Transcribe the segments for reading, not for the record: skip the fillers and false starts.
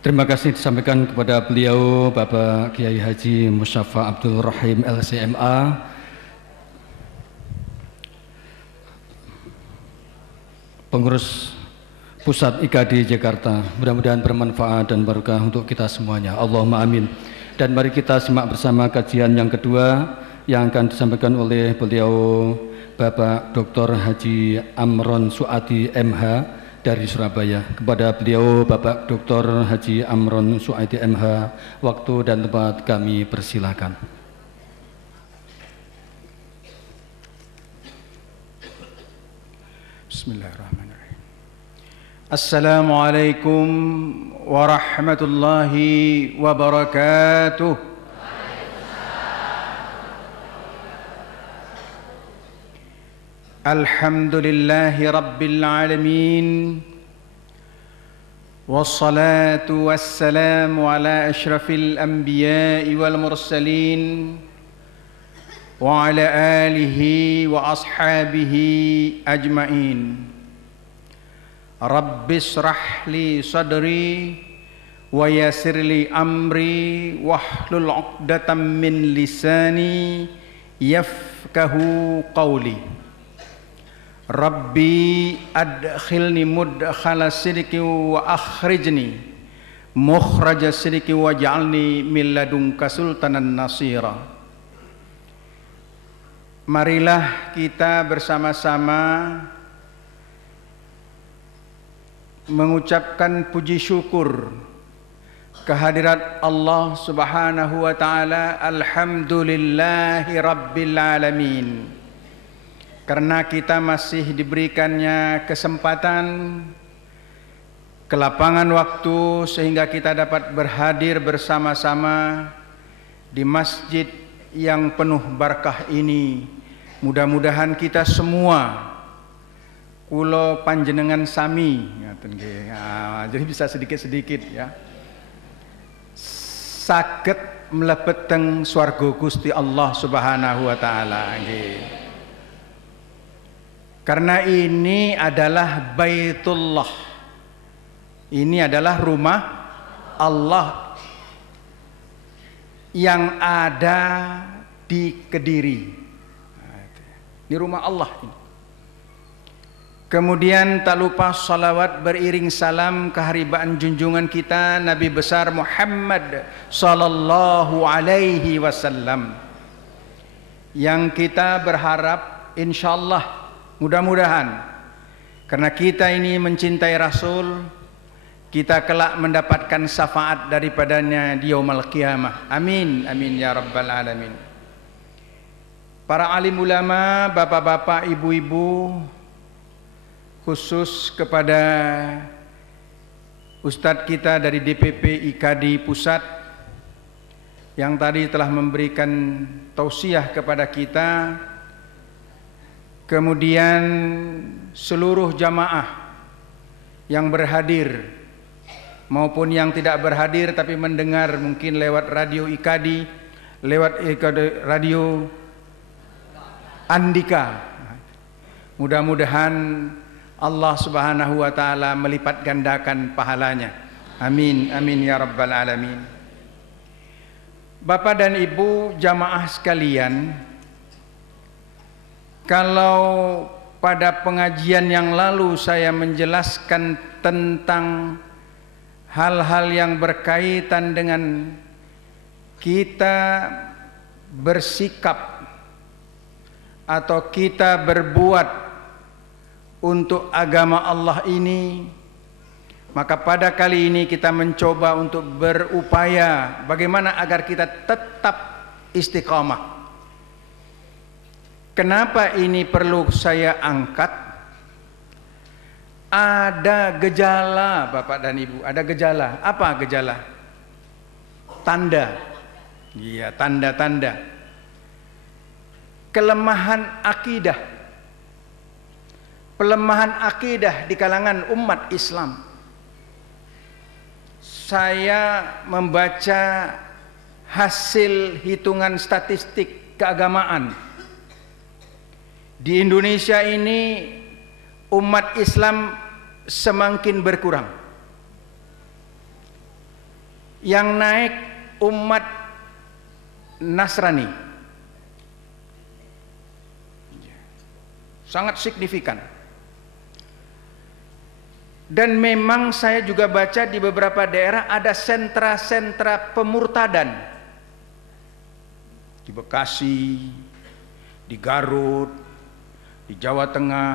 Terima kasih disampaikan kepada beliau Bapak Kiai Haji Musyafa Abdul Rahim LCMA, pengurus Pusat IKD Jakarta. Mudah-mudahan bermanfaat dan barokah untuk kita semuanya. Allahumma amin. Dan mari kita simak bersama kajian yang kedua yang akan disampaikan oleh beliau Bapak Dr. Haji Amron Suadi MH dari Surabaya. Kepada beliau Bapak Dr. Haji Amron Suadi MH, waktu dan tempat kami persilakan. Bismillahirrahmanirrahim. Assalamualaikum warahmatullahi wabarakatuh. Alhamdulillahi rabbil alamin, wassalatu wassalamu ala ashrafil anbiya'i wal mursalin wa ala alihi wa ashabihi ajma'in. Rabbi shrah li sadri wa yassir li amri wahlul 'uqdatam min lisani yafqahu qawli. Rabbi adkhilni mudkhala sidqi wa akhrijni mukhraja sidqi waj'alni min ladunka sultanan nasira. Marilah kita bersama-sama mengucapkan puji syukur kehadirat Allah Subhanahu wa taala. Alhamdulillahi rabbil alamin. Karena kita masih diberikannya kesempatan, kelapangan waktu, sehingga kita dapat berhadir bersama-sama di masjid yang penuh berkah ini. Mudah-mudahan kita semua, kulo panjenengan sami, jadi bisa sedikit-sedikit ya, saged mlebet teng swarga Gusti Allah Subhanahu wa taala. Karena ini adalah Baitullah, ini adalah rumah Allah yang ada di Kediri. Ini rumah Allah ini. Kemudian tak lupa salawat beriring salam keharibaan junjungan kita Nabi besar Muhammad sallallahu alaihi wasallam, yang kita berharap insyaallah, mudah-mudahan karena kita ini mencintai Rasul, kita kelak mendapatkan syafaat daripadanya di yaumul qiyamah. Amin amin ya rabbal alamin. Para alim ulama, bapak-bapak, ibu-ibu, khusus kepada Ustadz kita dari DPP IKD Pusat yang tadi telah memberikan tausiah kepada kita. Kemudian seluruh jamaah yang berhadir maupun yang tidak berhadir tapi mendengar mungkin lewat radio IKD, lewat radio Andika. Mudah-mudahan Allah Subhanahu wa taala melipat gandakan pahalanya. Amin amin ya rabbal alamin. Bapak dan Ibu jamaah sekalian, kalau pada pengajian yang lalu saya menjelaskan tentang hal-hal yang berkaitan dengan kita bersikap atau kita berbuat untuk agama Allah ini, maka pada kali ini kita mencoba untuk berupaya bagaimana agar kita tetap istiqamah. Kenapa ini perlu saya angkat? Ada gejala Bapak dan Ibu, ada gejala. Apa gejala? Tanda. Iya, tanda-tanda kelemahan akidah. Pelemahan akidah di kalangan umat Islam. Saya membaca hasil hitungan statistik keagamaan. Di Indonesia ini umat Islam semakin berkurang. yang naik umat Nasrani. Sangat signifikan. Dan memang saya juga baca di beberapa daerah ada sentra-sentra pemurtadan. Di Bekasi, di Garut, di Jawa Tengah.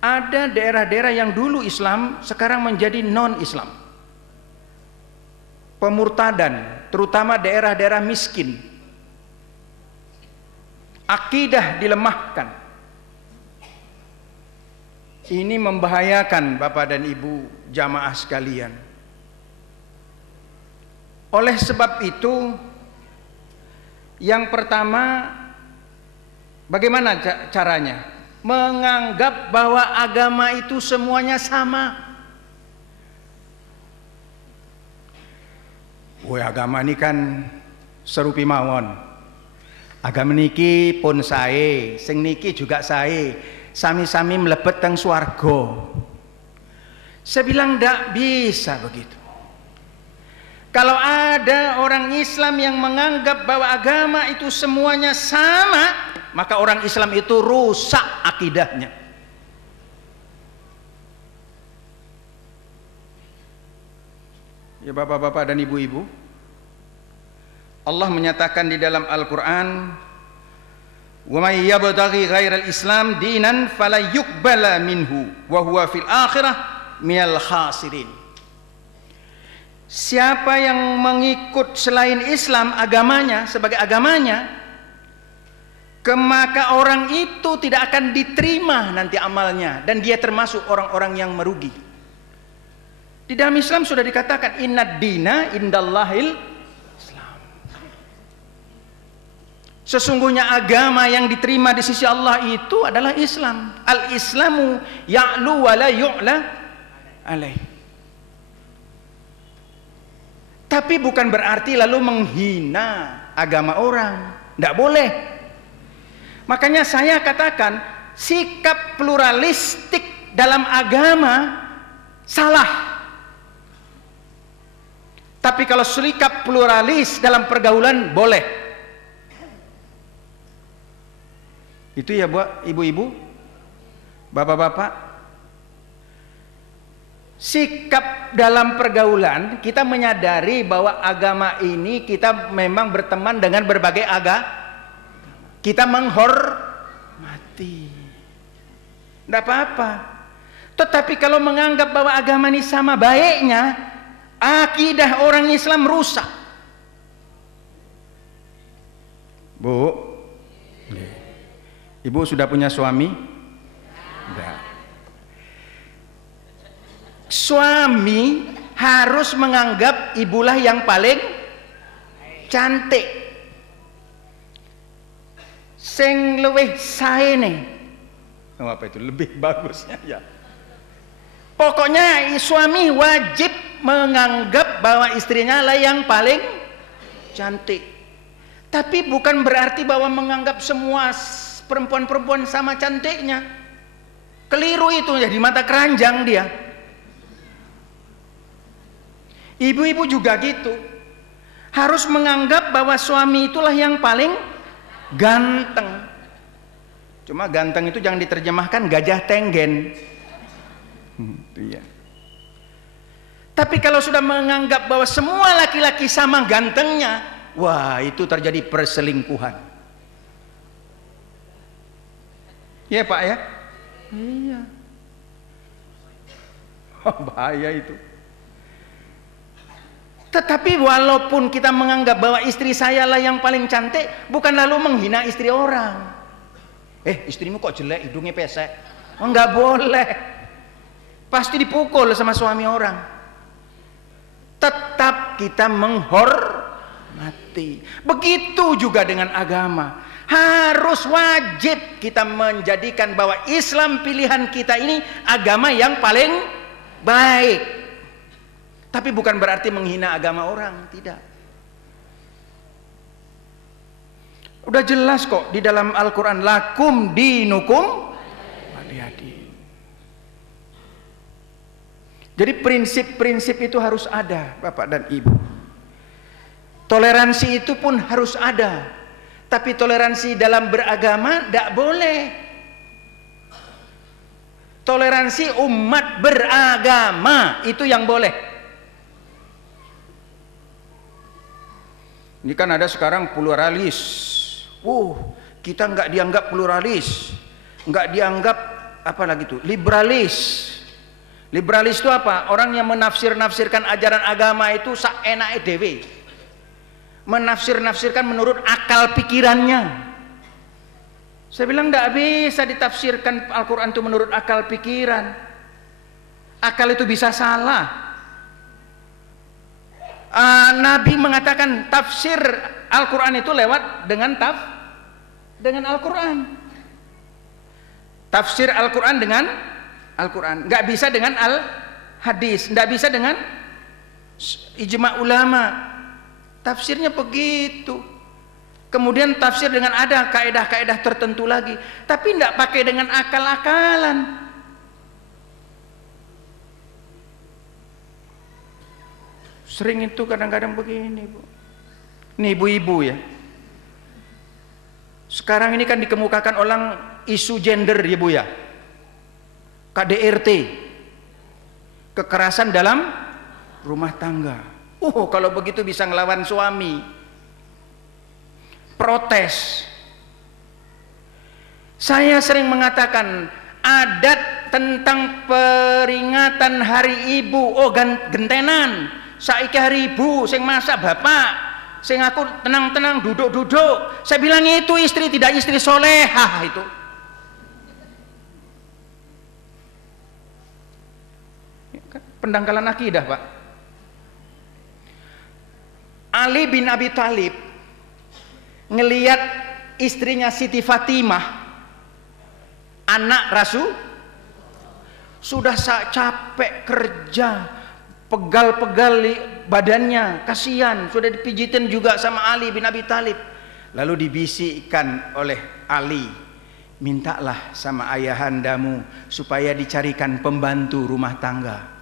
Ada daerah-daerah yang dulu Islam sekarang menjadi non-Islam. Pemurtadan, terutama daerah-daerah miskin. Akidah dilemahkan. Ini membahayakan Bapak dan Ibu jamaah sekalian. Oleh sebab itu, yang pertama, bagaimana caranya? Menganggap bahwa agama itu semuanya sama. Woi, agama ini kan serupi mawon. Agama niki pun sae, sing niki juga sae. Sami-sami mlebet teng swarga. Saya bilang ndak bisa begitu. Kalau ada orang Islam yang menganggap bahwa agama itu semuanya sama, maka orang Islam itu rusak akidahnya. Ya bapak-bapak dan ibu-ibu, Allah menyatakan di dalam Al-Quran, wa may yabtaghi ghairal Islam dinan fala yuqbala minhu wa huwa fil akhirah minal khasirin. Siapa yang mengikut selain Islam agamanya sebagai agamanya, maka orang itu tidak akan diterima nanti amalnya, dan dia termasuk orang-orang yang merugi. Di dalam Islam sudah dikatakan innad dina indallahil Islam. Sesungguhnya agama yang diterima di sisi Allah itu adalah Islam. Al-Islamu ya'lu wa la yu'la alaih. Tapi bukan berarti lalu menghina agama orang. Tidak boleh. Makanya saya katakan sikap pluralistik dalam agama salah. Tapi kalau sikap pluralis dalam pergaulan boleh. Itu ya Bu, ibu-ibu, bapak-bapak. Sikap dalam pergaulan, kita menyadari bahwa agama ini kita memang berteman dengan berbagai agama. Kita menghormati, tidak apa-apa. Tetapi kalau menganggap bahwa agama ini sama baiknya, akidah orang Islam rusak. Bu, ibu sudah punya suami? Tidak. Suami harus menganggap ibulah yang paling cantik, sing luwih saene. Oh, apa itu lebih bagusnya ya. Pokoknya suami wajib menganggap bahwa istrinya lah yang paling cantik. Tapi bukan berarti bahwa menganggap semua perempuan-perempuan sama cantiknya. Keliru itu ya, di mata keranjang dia. Ibu-ibu juga gitu, harus menganggap bahwa suami itulah yang paling ganteng. Cuma ganteng itu jangan diterjemahkan gajah tenggen. Iya. Tapi kalau sudah menganggap bahwa semua laki-laki sama gantengnya, wah itu terjadi perselingkuhan. Iya Pak ya? Iya. Oh, bahaya itu. Tetapi walaupun kita menganggap bahwa istri saya lah yang paling cantik, bukan lalu menghina istri orang. Istrimu kok jelek, hidungnya pesek. Oh, nggak boleh. Pasti dipukul sama suami orang. Tetap kita menghormati. Begitu juga dengan agama. Harus wajib kita menjadikan bahwa Islam pilihan kita ini agama yang paling baik. Tapi bukan berarti menghina agama orang, tidak. Udah jelas kok di dalam Al-Quran, lakum dinukum waliyadin. Jadi prinsip-prinsip itu harus ada, Bapak dan Ibu. Toleransi itu pun harus ada. Tapi toleransi dalam beragama tidak boleh. Toleransi umat beragama itu yang boleh. Ini kan ada sekarang pluralis. Kita nggak dianggap pluralis, nggak dianggap apa lagi tuh, liberalis. Liberalis itu apa? Orang yang menafsir-nafsirkan ajaran agama itu saenake dhewe. Menafsir-nafsirkan menurut akal pikirannya. Saya bilang tidak bisa ditafsirkan Al-Quran itu menurut akal pikiran. Akal itu bisa salah. Nabi mengatakan tafsir Al-Quran itu lewat dengan Al-Quran. Tafsir Al-Quran dengan Al-Quran. Nggak bisa dengan Al-Hadis. Nggak bisa dengan ijma' ulama. Tafsirnya begitu. Kemudian tafsir dengan ada kaedah-kaedah tertentu lagi, tapi tidak pakai dengan akal-akalan. Sering itu kadang-kadang begini, Bu. Ini ibu-ibu ya. Sekarang ini kan dikemukakan orang isu gender ya, Bu ya. KDRT. Kekerasan dalam rumah tangga. Kalau begitu bisa ngelawan suami. Protes. Saya sering mengatakan adat tentang peringatan hari ibu, gentenan saiki hari ibu sing masak bapak, sing aku tenang-tenang duduk-duduk. Saya bilang itu istri, tidak istri solehah itu. Pendangkalan akidah, Pak. Ali bin Abi Thalib ngelihat istrinya Siti Fatimah, anak Rasul, sudah capek kerja, pegal-pegal badannya, kasihan, sudah dipijitin juga sama Ali bin Abi Thalib. Lalu dibisikkan oleh Ali, mintalah sama ayahandamu supaya dicarikan pembantu rumah tangga.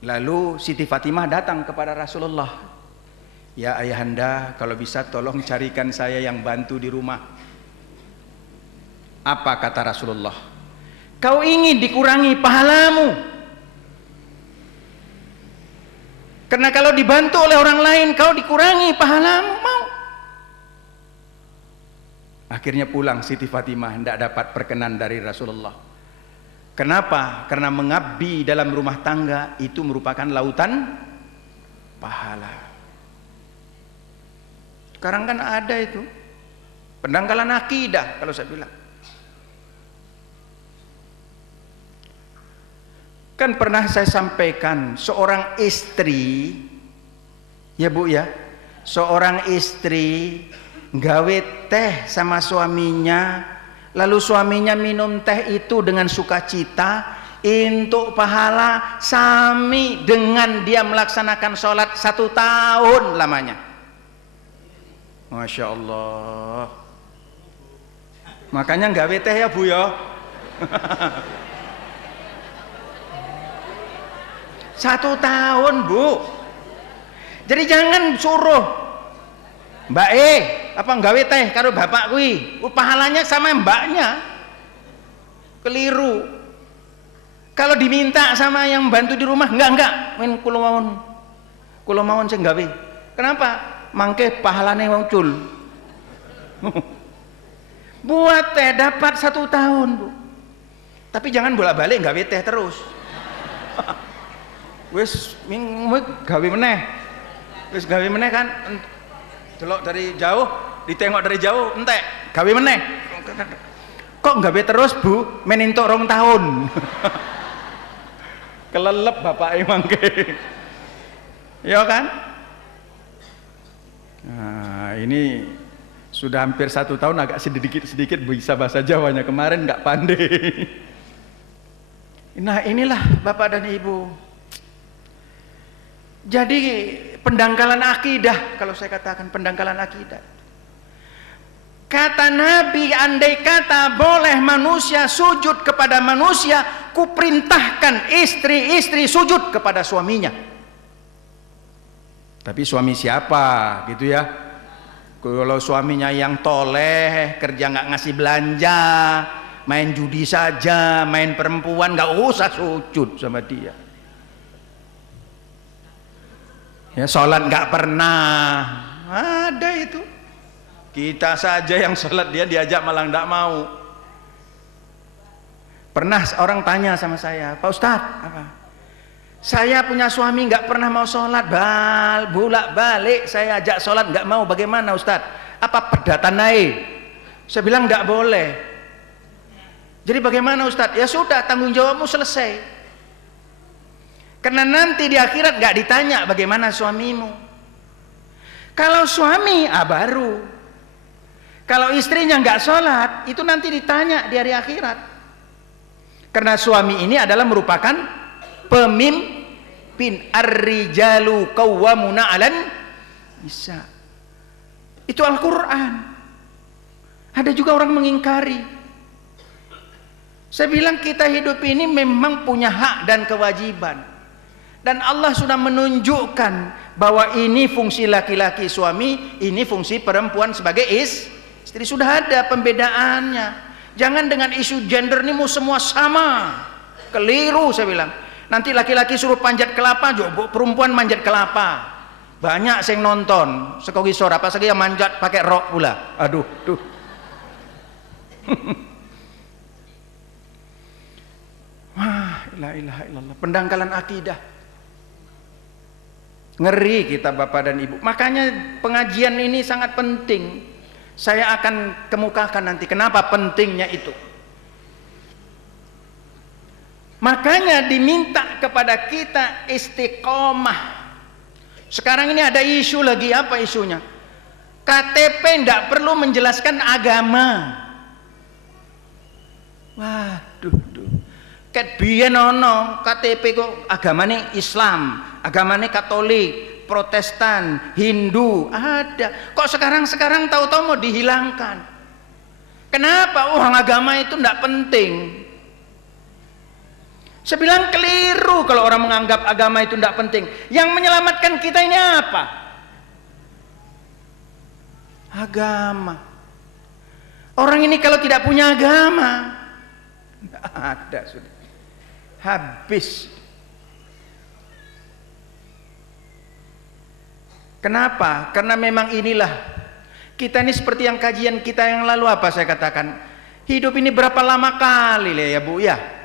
Lalu Siti Fatimah datang kepada Rasulullah, ya ayahanda, kalau bisa tolong carikan saya yang bantu di rumah. Apa kata Rasulullah? Kau ingin dikurangi pahalamu, karena kalau dibantu oleh orang lain kau dikurangi pahalamu, mau? Akhirnya pulang Siti Fatimah, tidak dapat perkenan dari Rasulullah. Kenapa? Karena mengabdi dalam rumah tangga itu merupakan lautan pahala. Sekarang kan ada itu pendangkalan akidah, kalau saya bilang. Kan pernah saya sampaikan, seorang istri, ya Bu ya, seorang istri gawe teh sama suaminya, lalu suaminya minum teh itu dengan sukacita, untuk pahala sami dengan dia melaksanakan sholat 1 tahun lamanya. Masya Allah. Makanya gawe teh ya Bu ya. 1 tahun Bu. Jadi jangan suruh Mbak apa nggawe teh karo bapak kuwi, pahalanya sama mbaknya. Keliru. Kalau diminta sama yang bantu di rumah, enggak, men kula mawon sing gawe. Kenapa? Mangke pahalane muncul. Buat teh dapat 1 tahun, Bu. Tapi jangan bolak-balik gawe teh terus. Wis gawe meneh. Wis gawe meneh kan delok dari jauh, ditengok dari jauh, entek, gawe meneh. Kok gawe terus Bu, menintok 2 tahun. Kelelep bapak mangke. Ya kan? Nah, ini sudah hampir 1 tahun, agak sedikit bisa bahasa Jawanya, kemarin nggak pandai. Nah inilah Bapak dan Ibu. Jadi pendangkalan akidah, kalau saya katakan pendangkalan akidah. Kata Nabi, andai kata boleh manusia sujud kepada manusia, kuperintahkan istri-istri sujud kepada suaminya. Tapi suami siapa gitu ya? Kalau suaminya yang toleh, kerja nggak ngasih belanja, main judi saja, main perempuan, nggak usah sujud sama dia. Ya, sholat nggak pernah, ada itu. Kita saja yang sholat dia diajak malah nggak mau. Pernah orang tanya sama saya, Pak Ustadz, apa? Saya punya suami nggak pernah mau sholat, bolak balik saya ajak sholat nggak mau, bagaimana Ustadz? Apa perdatan naik? Saya bilang nggak boleh. Jadi bagaimana Ustadz? Ya sudah, tanggung jawabmu selesai. Karena nanti di akhirat nggak ditanya bagaimana suamimu. Kalau suami, baru. Kalau istrinya nggak sholat, itu nanti ditanya di hari akhirat. Karena suami ini adalah merupakan pemimpin. Ar-rijalu qawwamuna 'alan nisa. Itu Al-Quran. Ada juga orang mengingkari. Saya bilang kita hidup ini memang punya hak dan kewajiban. Dan Allah sudah menunjukkan bahwa ini fungsi laki-laki suami, ini fungsi perempuan sebagai istri. Sudah ada pembedaannya. Jangan dengan isu gender ini mau semua sama. Keliru saya bilang. Nanti laki-laki suruh panjat kelapa, perempuan manjat kelapa. Banyak saya nonton, sekogi sore apa saja yang manjat pakai rok pula. Aduh, tuh. Wah, la ilaha illallah. Pendangkalan akidah. Ngeri kita Bapak dan Ibu. Makanya pengajian ini sangat penting. Saya akan kemukakan nanti kenapa pentingnya itu. Makanya diminta kepada kita istiqomah. Sekarang ini ada isu lagi, apa isunya? KTP tidak perlu menjelaskan agama. Waduh, ket biyen ono KTP kok agamane Islam, agamane Katolik, Protestan, Hindu, ada. Kok sekarang tahu-tahu mau dihilangkan? Kenapa? Orang agama itu tidak penting. Saya bilang keliru kalau orang menganggap agama itu tidak penting. Yang menyelamatkan kita ini apa? Agama. Orang ini kalau tidak punya agama, tidak ada sudah. Habis. Kenapa? Karena memang inilah kita ini seperti yang kajian kita yang lalu apa saya katakan. Hidup ini berapa lama kali ya Bu ya?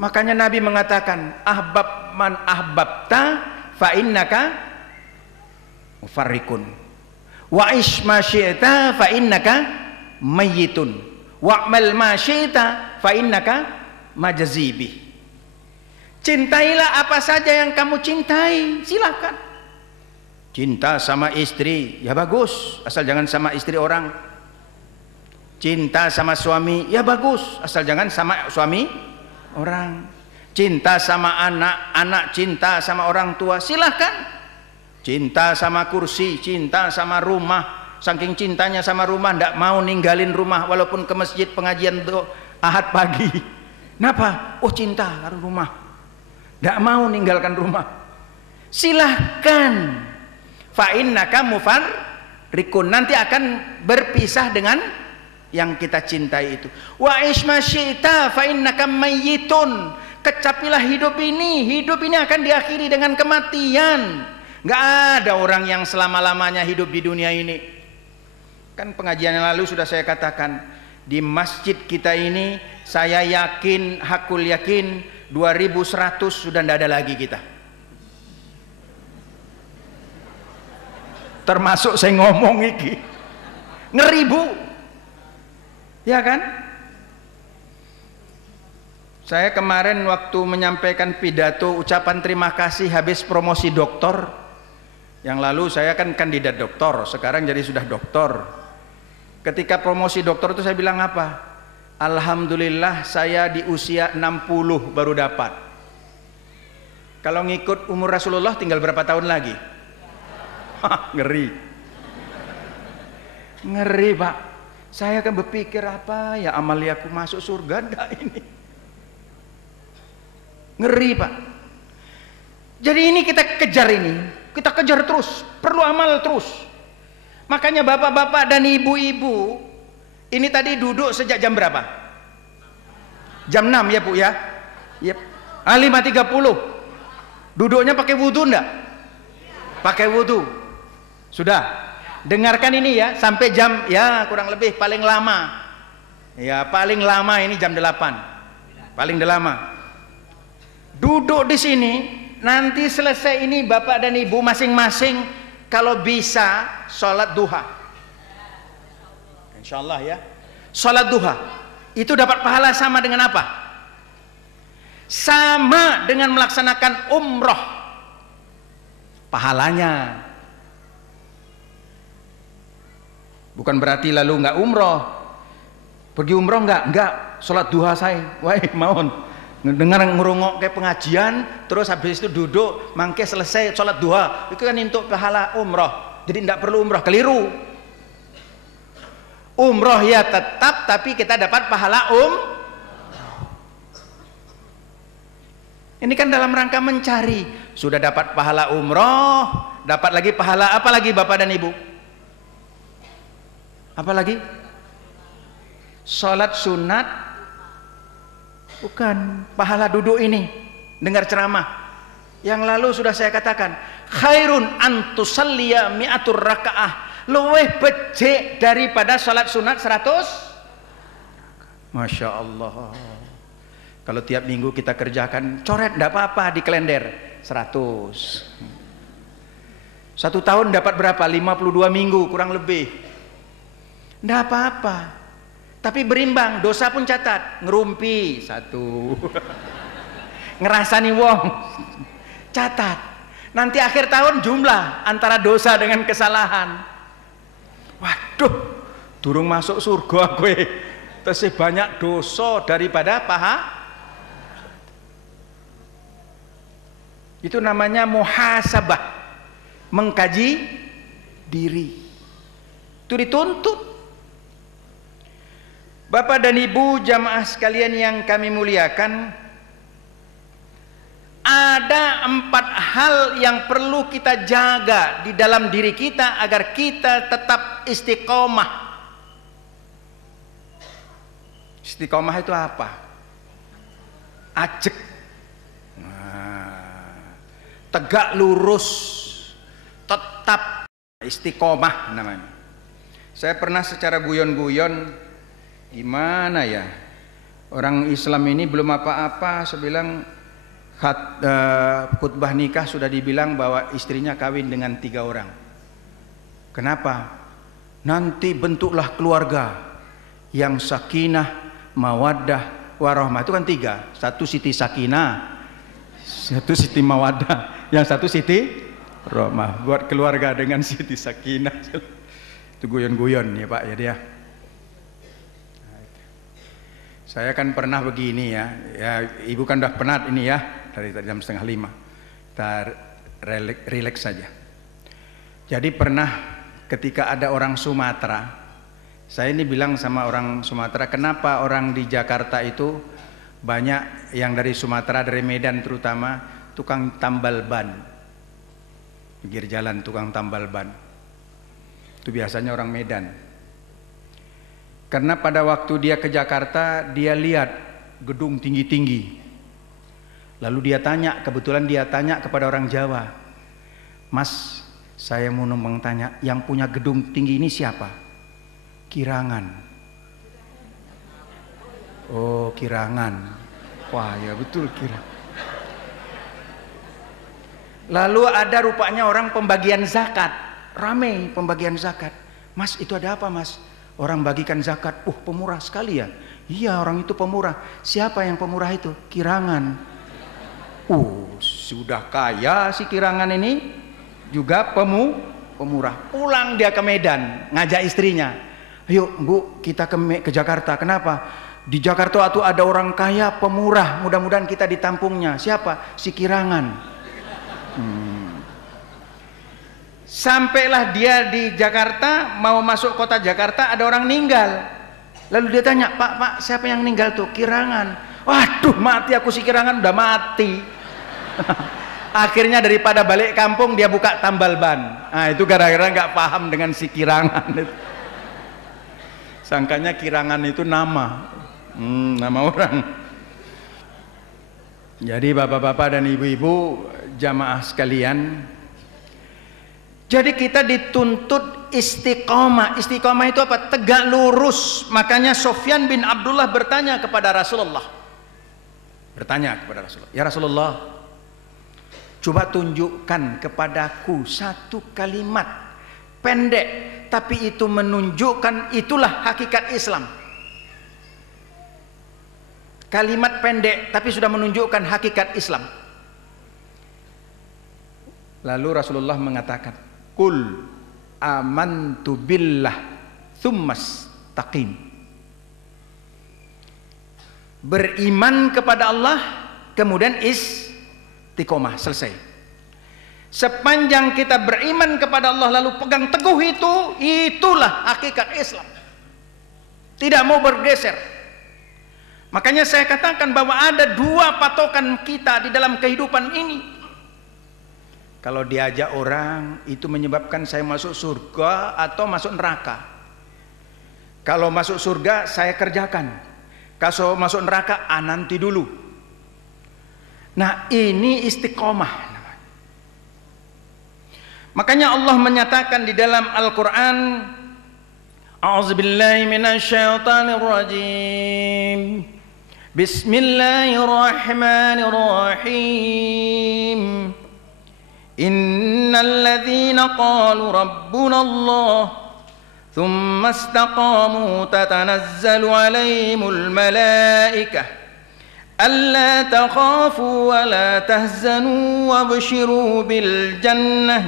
Makanya Nabi mengatakan ahbab man ahbabta fa innaka mufarrikun wa ish ma syi'ta fa innaka mayyitun wa'mal ma syi'ta fa innaka majzibi. Cintailah apa saja yang kamu cintai, silakan. Cinta sama istri ya bagus, asal jangan sama istri orang. Cinta sama suami ya bagus, asal jangan sama suami orang. Cinta sama anak cinta sama orang tua, silahkan. Cinta sama kursi, cinta sama rumah, saking cintanya sama rumah tidak mau ninggalin rumah walaupun ke masjid pengajian Ahad pagi. Kenapa? Oh cinta karena rumah, tidak mau ninggalkan rumah. Silahkan. Fa innaka mufarrikun, nanti akan berpisah dengan yang kita cintai itu. Wa isma syi'ta fa innaka mayyitun. Kecapilah hidup ini akan diakhiri dengan kematian. Enggak ada orang yang selama-lamanya hidup di dunia ini. Kan pengajian yang lalu sudah saya katakan, di masjid kita ini saya yakin, hakul yakin 2100 sudah tidak ada lagi kita. Termasuk saya ngomong iki. Ngeri Bu. Ya kan? Saya kemarin waktu menyampaikan pidato ucapan terima kasih habis promosi doktor. Yang lalu saya kan kandidat doktor, sekarang jadi sudah doktor. Ketika promosi doktor itu saya bilang apa? Alhamdulillah saya di usia 60 baru dapat. Kalau ngikut umur Rasulullah tinggal berapa tahun lagi? Ngeri. Ngeri Pak. Saya kan berpikir apa ya amaliaku masuk surga enggak ini. Ngeri Pak. Jadi ini kita kejar ini, kita kejar terus, perlu amal terus. Makanya bapak-bapak dan ibu-ibu ini tadi duduk sejak jam berapa? Jam 6 ya Bu ya? Yep. 5.30. Duduknya pakai wudhu enggak? Pakai wudhu. Sudah. Dengarkan ini ya, sampai jam ya kurang lebih paling lama. Ya paling lama ini jam 8. Paling lama. Duduk di sini, nanti selesai ini bapak dan ibu masing-masing kalau bisa sholat duha. Insya Allah ya. Sholat duha itu dapat pahala sama dengan apa? Sama dengan melaksanakan umroh pahalanya. Bukan berarti lalu nggak umroh, pergi umroh nggak sholat duha saya, wah mohon dengar ngurungok kayak pengajian, terus habis itu duduk, mangke selesai sholat duha, itu kan untuk pahala umroh, jadi tidak perlu umroh, keliru. Umroh ya tetap, tapi kita dapat pahala Ini kan dalam rangka mencari. Sudah dapat pahala umroh, dapat lagi pahala apa lagi Bapak dan Ibu? Apa lagi? Sholat sunat. Bukan, pahala duduk ini, dengar ceramah. Yang lalu sudah saya katakan, khairun antusalliya mi'atur raka'ah. Luweh becik daripada sholat sunat 100. Masya Allah. Kalau tiap minggu kita kerjakan, coret tidak apa-apa di kalender 100. 1 tahun dapat berapa? 52 minggu kurang lebih. Tidak apa-apa. Tapi berimbang, dosa pun catat. Ngerumpi 1. Ngerasani wong catat. Nanti akhir tahun jumlah antara dosa dengan kesalahan. Waduh, durung masuk surga gue. Tesih banyak dosa daripada paha. Itu namanya muhasabah, mengkaji diri. Itu dituntut. Bapak dan Ibu jamaah sekalian yang kami muliakan, ada 4 hal yang perlu kita jaga di dalam diri kita agar kita tetap istiqomah. Istiqomah itu apa? Ajek, tegak lurus, tetap istiqomah namanya. Saya pernah secara guyon-guyon, gimana ya, orang Islam ini belum apa-apa, saya bilang khutbah nikah sudah dibilang bahwa istrinya kawin dengan 3 orang. Kenapa? Nanti bentuklah keluarga yang sakinah, mawaddah, warahmah. Itu kan 3. 1 Siti Sakinah, 1 Siti Mawaddah, yang 1 Siti Rahmah. Buat keluarga dengan Siti Sakinah. Itu guyon-guyon ya Pak ya dia. Saya kan pernah begini ya, Ibu kan udah penat ini ya, dari jam 4:30. Kita relax saja. Jadi pernah ketika ada orang Sumatera, saya ini bilang sama orang Sumatera, kenapa orang di Jakarta itu banyak yang dari Sumatera, dari Medan terutama, tukang tambal ban. Pinggir jalan tukang tambal ban. Itu biasanya orang Medan. Karena pada waktu dia ke Jakarta, dia lihat gedung tinggi-tinggi. Lalu dia tanya, kebetulan dia tanya kepada orang Jawa, Mas, saya mau numpang tanya, yang punya gedung tinggi ini siapa? Kirangan. Oh, Kirangan. Wah, ya betul Kirangan. Lalu ada rupanya orang pembagian zakat. Ramai pembagian zakat. Mas, itu ada apa Mas? Orang bagikan zakat. Pemurah sekali ya. Iya, orang itu pemurah. Siapa yang pemurah itu? Kirangan. Sudah kaya si Kirangan ini, juga pemurah. Pulang dia ke Medan, ngajak istrinya. Ayo Bu, kita ke Jakarta. Kenapa? Di Jakarta itu ada orang kaya pemurah, mudah-mudahan kita ditampungnya. Siapa? Si Kirangan. Sampailah dia di Jakarta, mau masuk kota Jakarta, ada orang meninggal. Lalu dia tanya, Pak, siapa yang meninggal tuh? Kirangan. Waduh, mati aku, si Kirangan udah mati. Akhirnya daripada balik kampung dia buka tambal ban. Nah, itu gara-gara nggak paham dengan si Kirangan itu. Sangkanya Kirangan itu nama orang. Jadi bapak-bapak dan ibu-ibu jamaah sekalian, jadi kita dituntut istiqomah. Istiqomah itu apa? Tegak lurus. Makanya Sofyan bin Abdullah bertanya kepada Rasulullah. Ya Rasulullah, coba tunjukkan kepadaku satu kalimat pendek, tapi itu menunjukkan itulah hakikat Islam. Kalimat pendek, tapi sudah menunjukkan hakikat Islam. Lalu Rasulullah mengatakan, Qul amantu billah tsummas taqim. Beriman kepada Allah, kemudian istiqomah, selesai. Sepanjang kita beriman kepada Allah lalu pegang teguh itu, itulah hakikat Islam. Tidak mau bergeser. Makanya saya katakan bahwa ada dua patokan kita di dalam kehidupan ini. Kalau diajak orang itu menyebabkan saya masuk surga atau masuk neraka. Kalau masuk surga saya kerjakan, kalau masuk neraka nanti dulu. Nah, ini istiqomah. Makanya Allah menyatakan di dalam Al-Quran, A'udzubillahi minasyaitonirrajim, Bismillahirrahmanirrahim. Innal ladzina qalu rabbuna Allah thumma istaqamu tatanazzalu 'alaihimul malaikah alla takhafu wa la tahzanu wabshiru bil jannah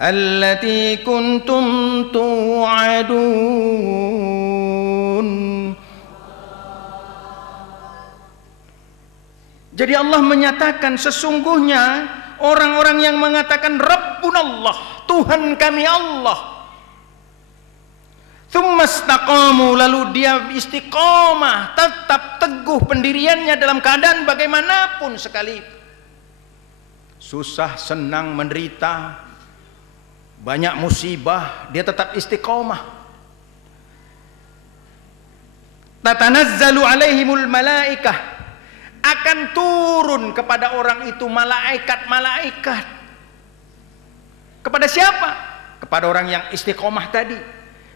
allati kuntum tu'adun. Jadi Allah menyatakan sesungguhnya orang-orang yang mengatakan Rabbunallah, Tuhan kami Allah, tsumastaqamu, lalu dia istiqomah, tetap teguh pendiriannya dalam keadaan bagaimanapun sekali, susah, senang, menderita, banyak musibah, dia tetap istiqomah. Tatanazzalu alaihimul malaikah, akan turun kepada orang itu malaikat-malaikat. Kepada siapa? Kepada orang yang istiqomah tadi,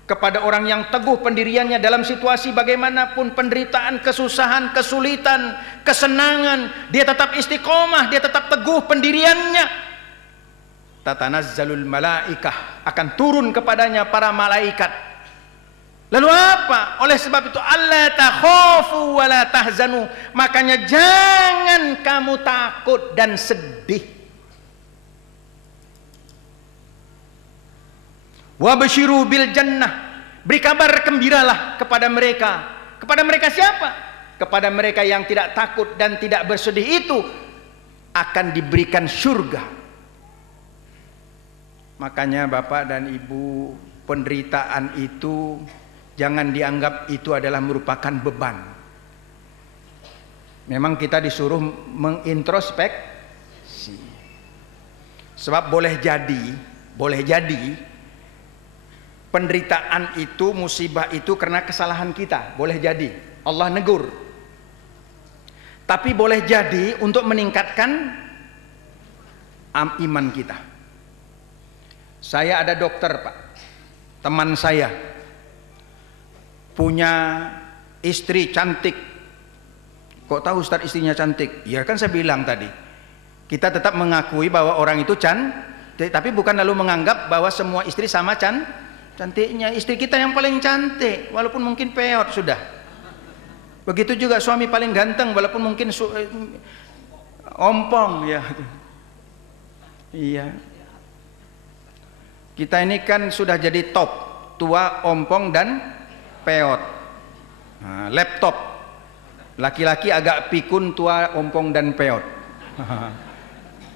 kepada orang yang teguh pendiriannya dalam situasi bagaimanapun, penderitaan, kesusahan, kesulitan, kesenangan, dia tetap istiqomah, dia tetap teguh pendiriannya. Tatanazzalul malaikah, akan turun kepadanya para malaikat. Lalu apa? Oleh sebab itu alla takhafu wa la tahzanu, makanya jangan kamu takut dan sedih. Wabshiru bil jannah, beri kabar gembiralah kepada mereka. Kepada mereka siapa? Kepada mereka yang tidak takut dan tidak bersedih itu akan diberikan surga. Makanya Bapak dan Ibu, penderitaan itu jangan dianggap itu adalah merupakan beban. Memang kita disuruh mengintrospeksi. Sebab boleh jadi penderitaan itu, musibah itu karena kesalahan kita. Boleh jadi Allah negur. Tapi boleh jadi untuk meningkatkan iman kita. Saya ada dokter, Pak, teman saya punya istri cantik. Kok tahu Ustaz istrinya cantik? Ya kan saya bilang tadi, kita tetap mengakui bahwa orang itu cantik, tapi bukan lalu menganggap bahwa semua istri sama cantiknya. Istri kita yang paling cantik, walaupun mungkin peot sudah. Begitu juga suami paling ganteng, walaupun mungkin ompong ya. Iya. Kita ini kan sudah jadi top, tua, ompong dan peot. Nah, laptop, laki-laki agak pikun, tua, ompong dan peot.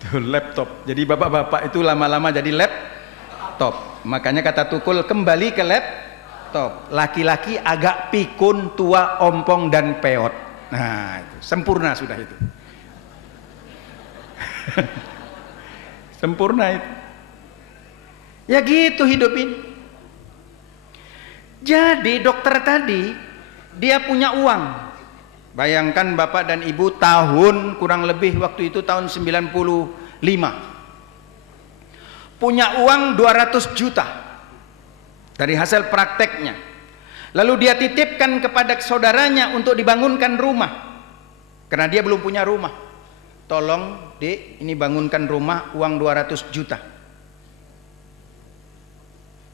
Tuh, laptop. Jadi bapak-bapak itu lama-lama jadi laptop. Makanya kata Tukul, kembali ke laptop. Laki-laki agak pikun, tua, ompong dan peot. Nah, itu sempurna sudah itu. Sempurna itu. Ya gitu hidup ini. Jadi dokter tadi dia punya uang. Bayangkan bapak dan ibu tahun kurang lebih waktu itu tahun 95. Punya uang 200 juta dari hasil prakteknya. Lalu dia titipkan kepada saudaranya untuk dibangunkan rumah. Karena dia belum punya rumah. Tolong Dek, ini bangunkan rumah, uang 200 juta.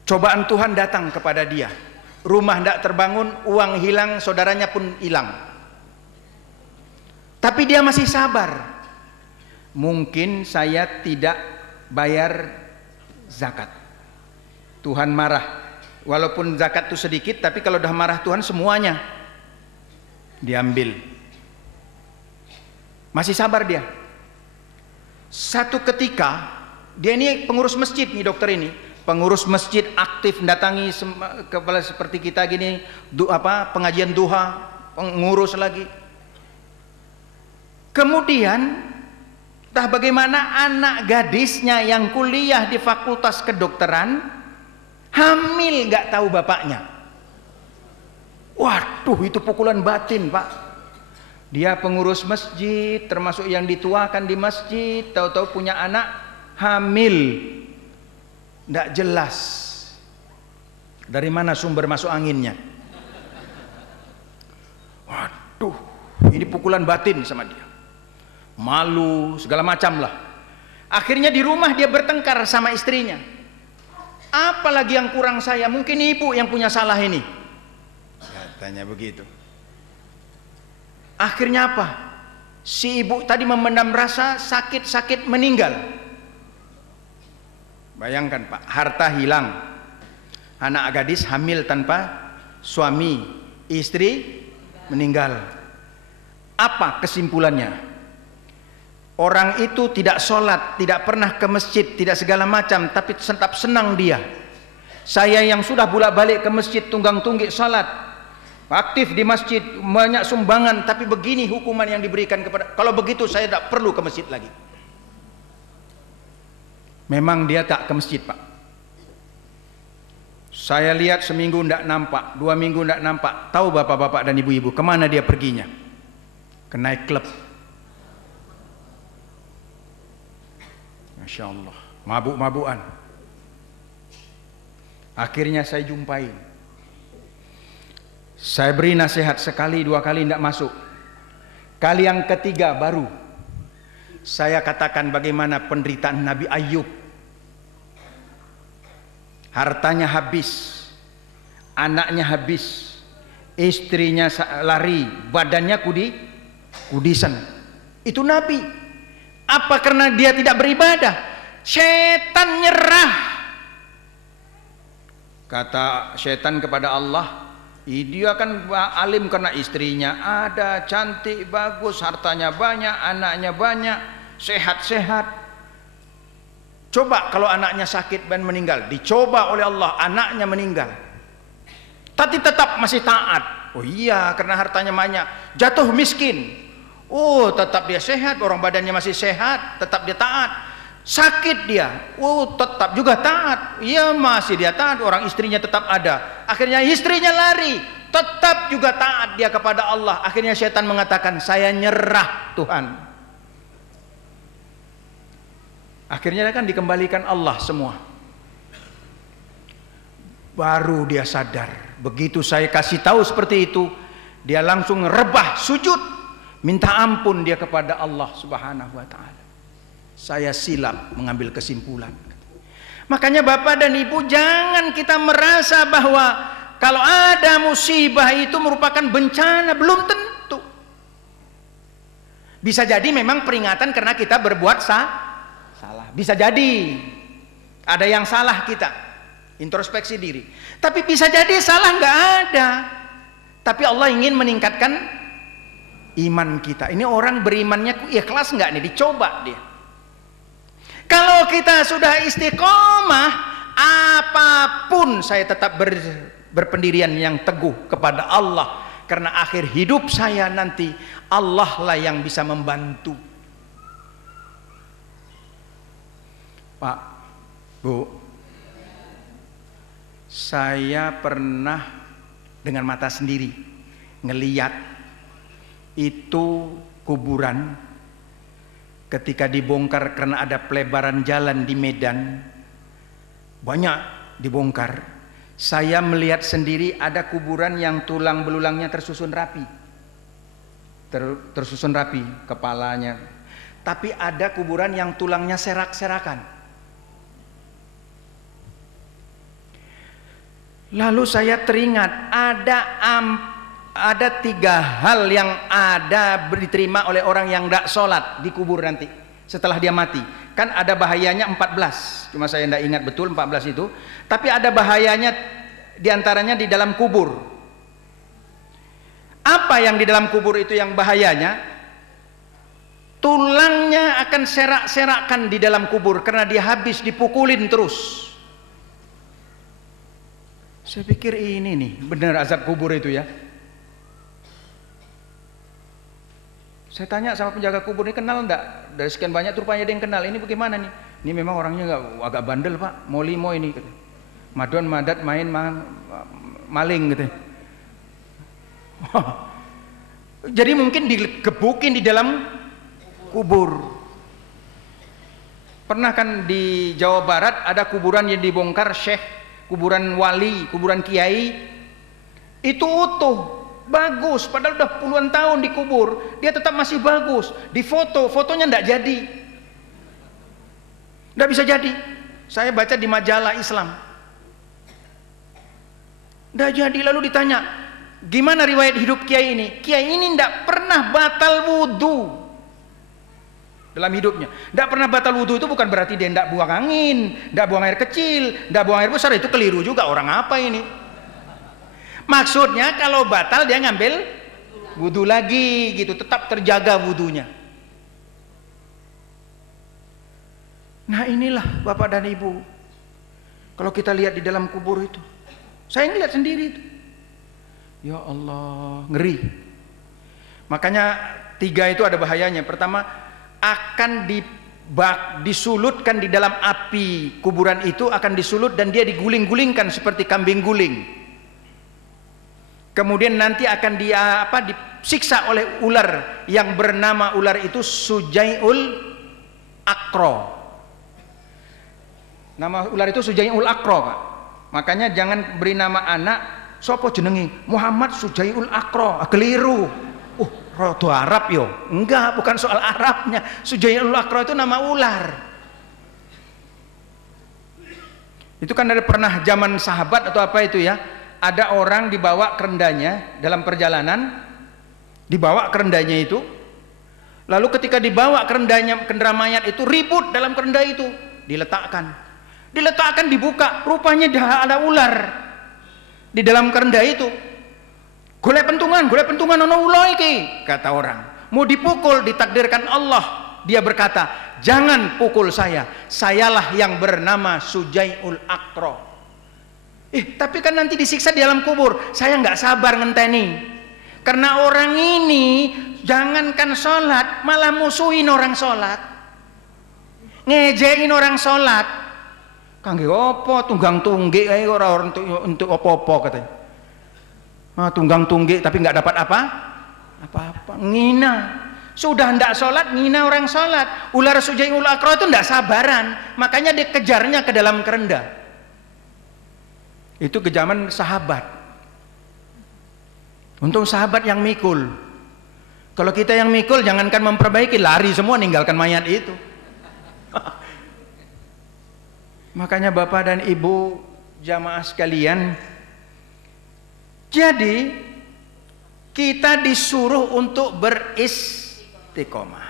Cobaan Tuhan datang kepada dia. Rumah tidak terbangun, uang hilang, saudaranya pun hilang. Tapi dia masih sabar. Mungkin saya tidak bayar zakat. Tuhan marah. Walaupun zakat itu sedikit, tapi kalau udah marah Tuhan semuanya diambil. Masih sabar dia. Satu ketika, dia ini pengurus masjid nih dokter ini. Pengurus masjid aktif mendatangi kepala seperti kita gini, pengajian duha, pengurus lagi. Kemudian entah bagaimana anak gadisnya yang kuliah di fakultas kedokteran hamil, nggak tahu bapaknya. Waduh, itu pukulan batin pak. Dia pengurus masjid, termasuk yang dituakan di masjid, tahu-tahu punya anak hamil. Tidak jelas dari mana sumber masuk anginnya. Waduh, ini pukulan batin sama dia. Malu segala macam lah. Akhirnya di rumah dia bertengkar sama istrinya. Apalagi yang kurang saya, mungkin ibu yang punya salah ini, katanya begitu. Akhirnya apa? Si ibu tadi memendam rasa, sakit-sakit meninggal. Bayangkan pak, harta hilang, anak gadis hamil tanpa suami, istri meninggal. Apa kesimpulannya? Orang itu tidak sholat, tidak pernah ke masjid, tidak segala macam, tapi tetap senang dia. Saya yang sudah bolak-balik ke masjid, tunggang-tunggik sholat, aktif di masjid, banyak sumbangan, tapi begini hukuman yang diberikan kepada. Kalau begitu saya tidak perlu ke masjid lagi. Memang dia tak ke masjid pak. Saya lihat seminggu tidak nampak, 2 minggu tidak nampak. Tahu bapak-bapak dan ibu-ibu kemana dia perginya? Ke naik klub. Masya Allah, mabuk-mabukan. Akhirnya saya jumpai. Saya beri nasihat sekali 2 kali tidak masuk. Kali yang ketiga baru saya katakan bagaimana penderitaan Nabi Ayub. Hartanya habis, anaknya habis, istrinya lari, badannya kudisan. Itu Nabi. Apa karena dia tidak beribadah? Setan nyerah. Kata setan kepada Allah, dia kan alim karena istrinya ada, cantik, bagus, hartanya banyak, anaknya banyak, sehat-sehat. Coba kalau anaknya sakit dan meninggal, dicoba oleh Allah, anaknya meninggal, tapi tetap masih taat. Oh iya, karena hartanya banyak. Jatuh miskin, oh tetap dia sehat, orang badannya masih sehat, tetap dia taat. Sakit dia, oh tetap juga taat. Iya masih dia taat, orang istrinya tetap ada. Akhirnya istrinya lari, tetap juga taat dia kepada Allah. Akhirnya setan mengatakan, saya nyerah Tuhan. Akhirnya kan dikembalikan Allah semua. Baru dia sadar. Begitu saya kasih tahu seperti itu, dia langsung rebah sujud, minta ampun dia kepada Allah Subhanahu wa taala. Saya silap mengambil kesimpulan. Makanya Bapak dan Ibu, jangan kita merasa bahwa kalau ada musibah itu merupakan bencana, belum tentu. Bisa jadi memang peringatan karena kita berbuat salah. Bisa jadi ada yang salah kita, introspeksi diri. Tapi bisa jadi salah nggak ada. Tapi Allah ingin meningkatkan iman kita. Ini orang berimannya ikhlas nggak nih? Dicoba dia. Kalau kita sudah istiqomah, apapun saya tetap berpendirian yang teguh kepada Allah. Karena akhir hidup saya nanti Allah lah yang bisa membantu. Pak, Bu, saya pernah dengan mata sendiri ngeliat itu kuburan ketika dibongkar karena ada pelebaran jalan di Medan, banyak dibongkar. Saya melihat sendiri ada kuburan yang tulang belulangnya tersusun rapi, tersusun rapi kepalanya, tapi ada kuburan yang tulangnya serak-serakan. Lalu saya teringat ada 3 hal yang ada diterima oleh orang yang tidak sholat di kubur nanti setelah dia mati. Kan ada bahayanya 14, cuma saya tidak ingat betul 14 itu, tapi ada bahayanya diantaranya di dalam kubur. Apa yang di dalam kubur itu yang bahayanya? Tulangnya akan serak-serakan di dalam kubur karena dia habis dipukulin terus. Saya pikir ini nih benar azab kubur itu ya. Saya tanya sama penjaga kubur, ini kenal enggak? Dari sekian banyak rupanya dia yang kenal. Ini bagaimana nih? Ini memang orangnya agak bandel Pak, mau limo ini. Madon madat main maling gitu. Jadi mungkin digebukin di dalam kubur. Pernah kan di Jawa Barat ada kuburan yang dibongkar syekh, kuburan wali, kuburan kiai, itu utuh, bagus, padahal udah puluhan tahun dikubur, dia tetap masih bagus. Di fotonya ndak jadi, ndak bisa jadi. Saya baca di majalah Islam, ndak jadi. Lalu ditanya, gimana riwayat hidup kiai ini? Kiai ini ndak pernah batal wudhu dalam hidupnya. Tidak pernah batal wudhu itu bukan berarti dia tidak buang angin, tidak buang air kecil, tidak buang air besar. Itu keliru juga. Orang apa ini? Maksudnya kalau batal dia ngambil wudhu lagi gitu, tetap terjaga wudhunya. Nah inilah Bapak dan Ibu, kalau kita lihat di dalam kubur itu, saya ngeliat sendiri itu, ya Allah, ngeri. Makanya 3 itu ada bahayanya. Pertama, akan disulutkan di dalam api kuburan itu, akan disulut dan dia diguling-gulingkan seperti kambing guling. Kemudian nanti akan disiksa oleh ular yang bernama ular itu Sujaiul Akro. Nama ular itu Sujaiul Akro, Pak. Makanya jangan beri nama anak sopo jenengi Muhammad Sujaiul Akro, keliru. Rodo Arab yo, enggak, bukan soal Arabnya. Sujaiul Akro itu nama ular. Itu kan ada pernah zaman sahabat atau apa itu ya, ada orang dibawa kerendanya dalam perjalanan, dibawa kerendanya itu, lalu ketika dibawa kerendanya, kendera mayat itu ribut dalam kerenda itu, diletakkan, dibuka, rupanya ada ular di dalam kerenda itu. Golek pentungan ono ulo iki, kata orang. Mau dipukul, ditakdirkan Allah. Dia berkata, jangan pukul saya, sayalah yang bernama Sujaiul Akro. Tapi kan nanti disiksa di dalam kubur. Saya nggak sabar ngenteni. Karena orang ini jangankan sholat, malah musuhin orang sholat, ngejekin orang sholat. Kangge opo tunggang tunggik kayak orang untuk opo-opo katanya. Tunggang tunggik tapi nggak dapat apa-apa, ngina. Sudah ndak sholat, ngina orang sholat. Ular Sujaiul Akro itu ndak sabaran, makanya dia kejarnya ke dalam kerenda. Itu ke zaman sahabat. Untung sahabat yang mikul. Kalau kita yang mikul, jangankan memperbaiki, lari semua ninggalkan mayat itu. Makanya Bapak dan Ibu jamaah sekalian, jadi kita disuruh untuk beristiqomah.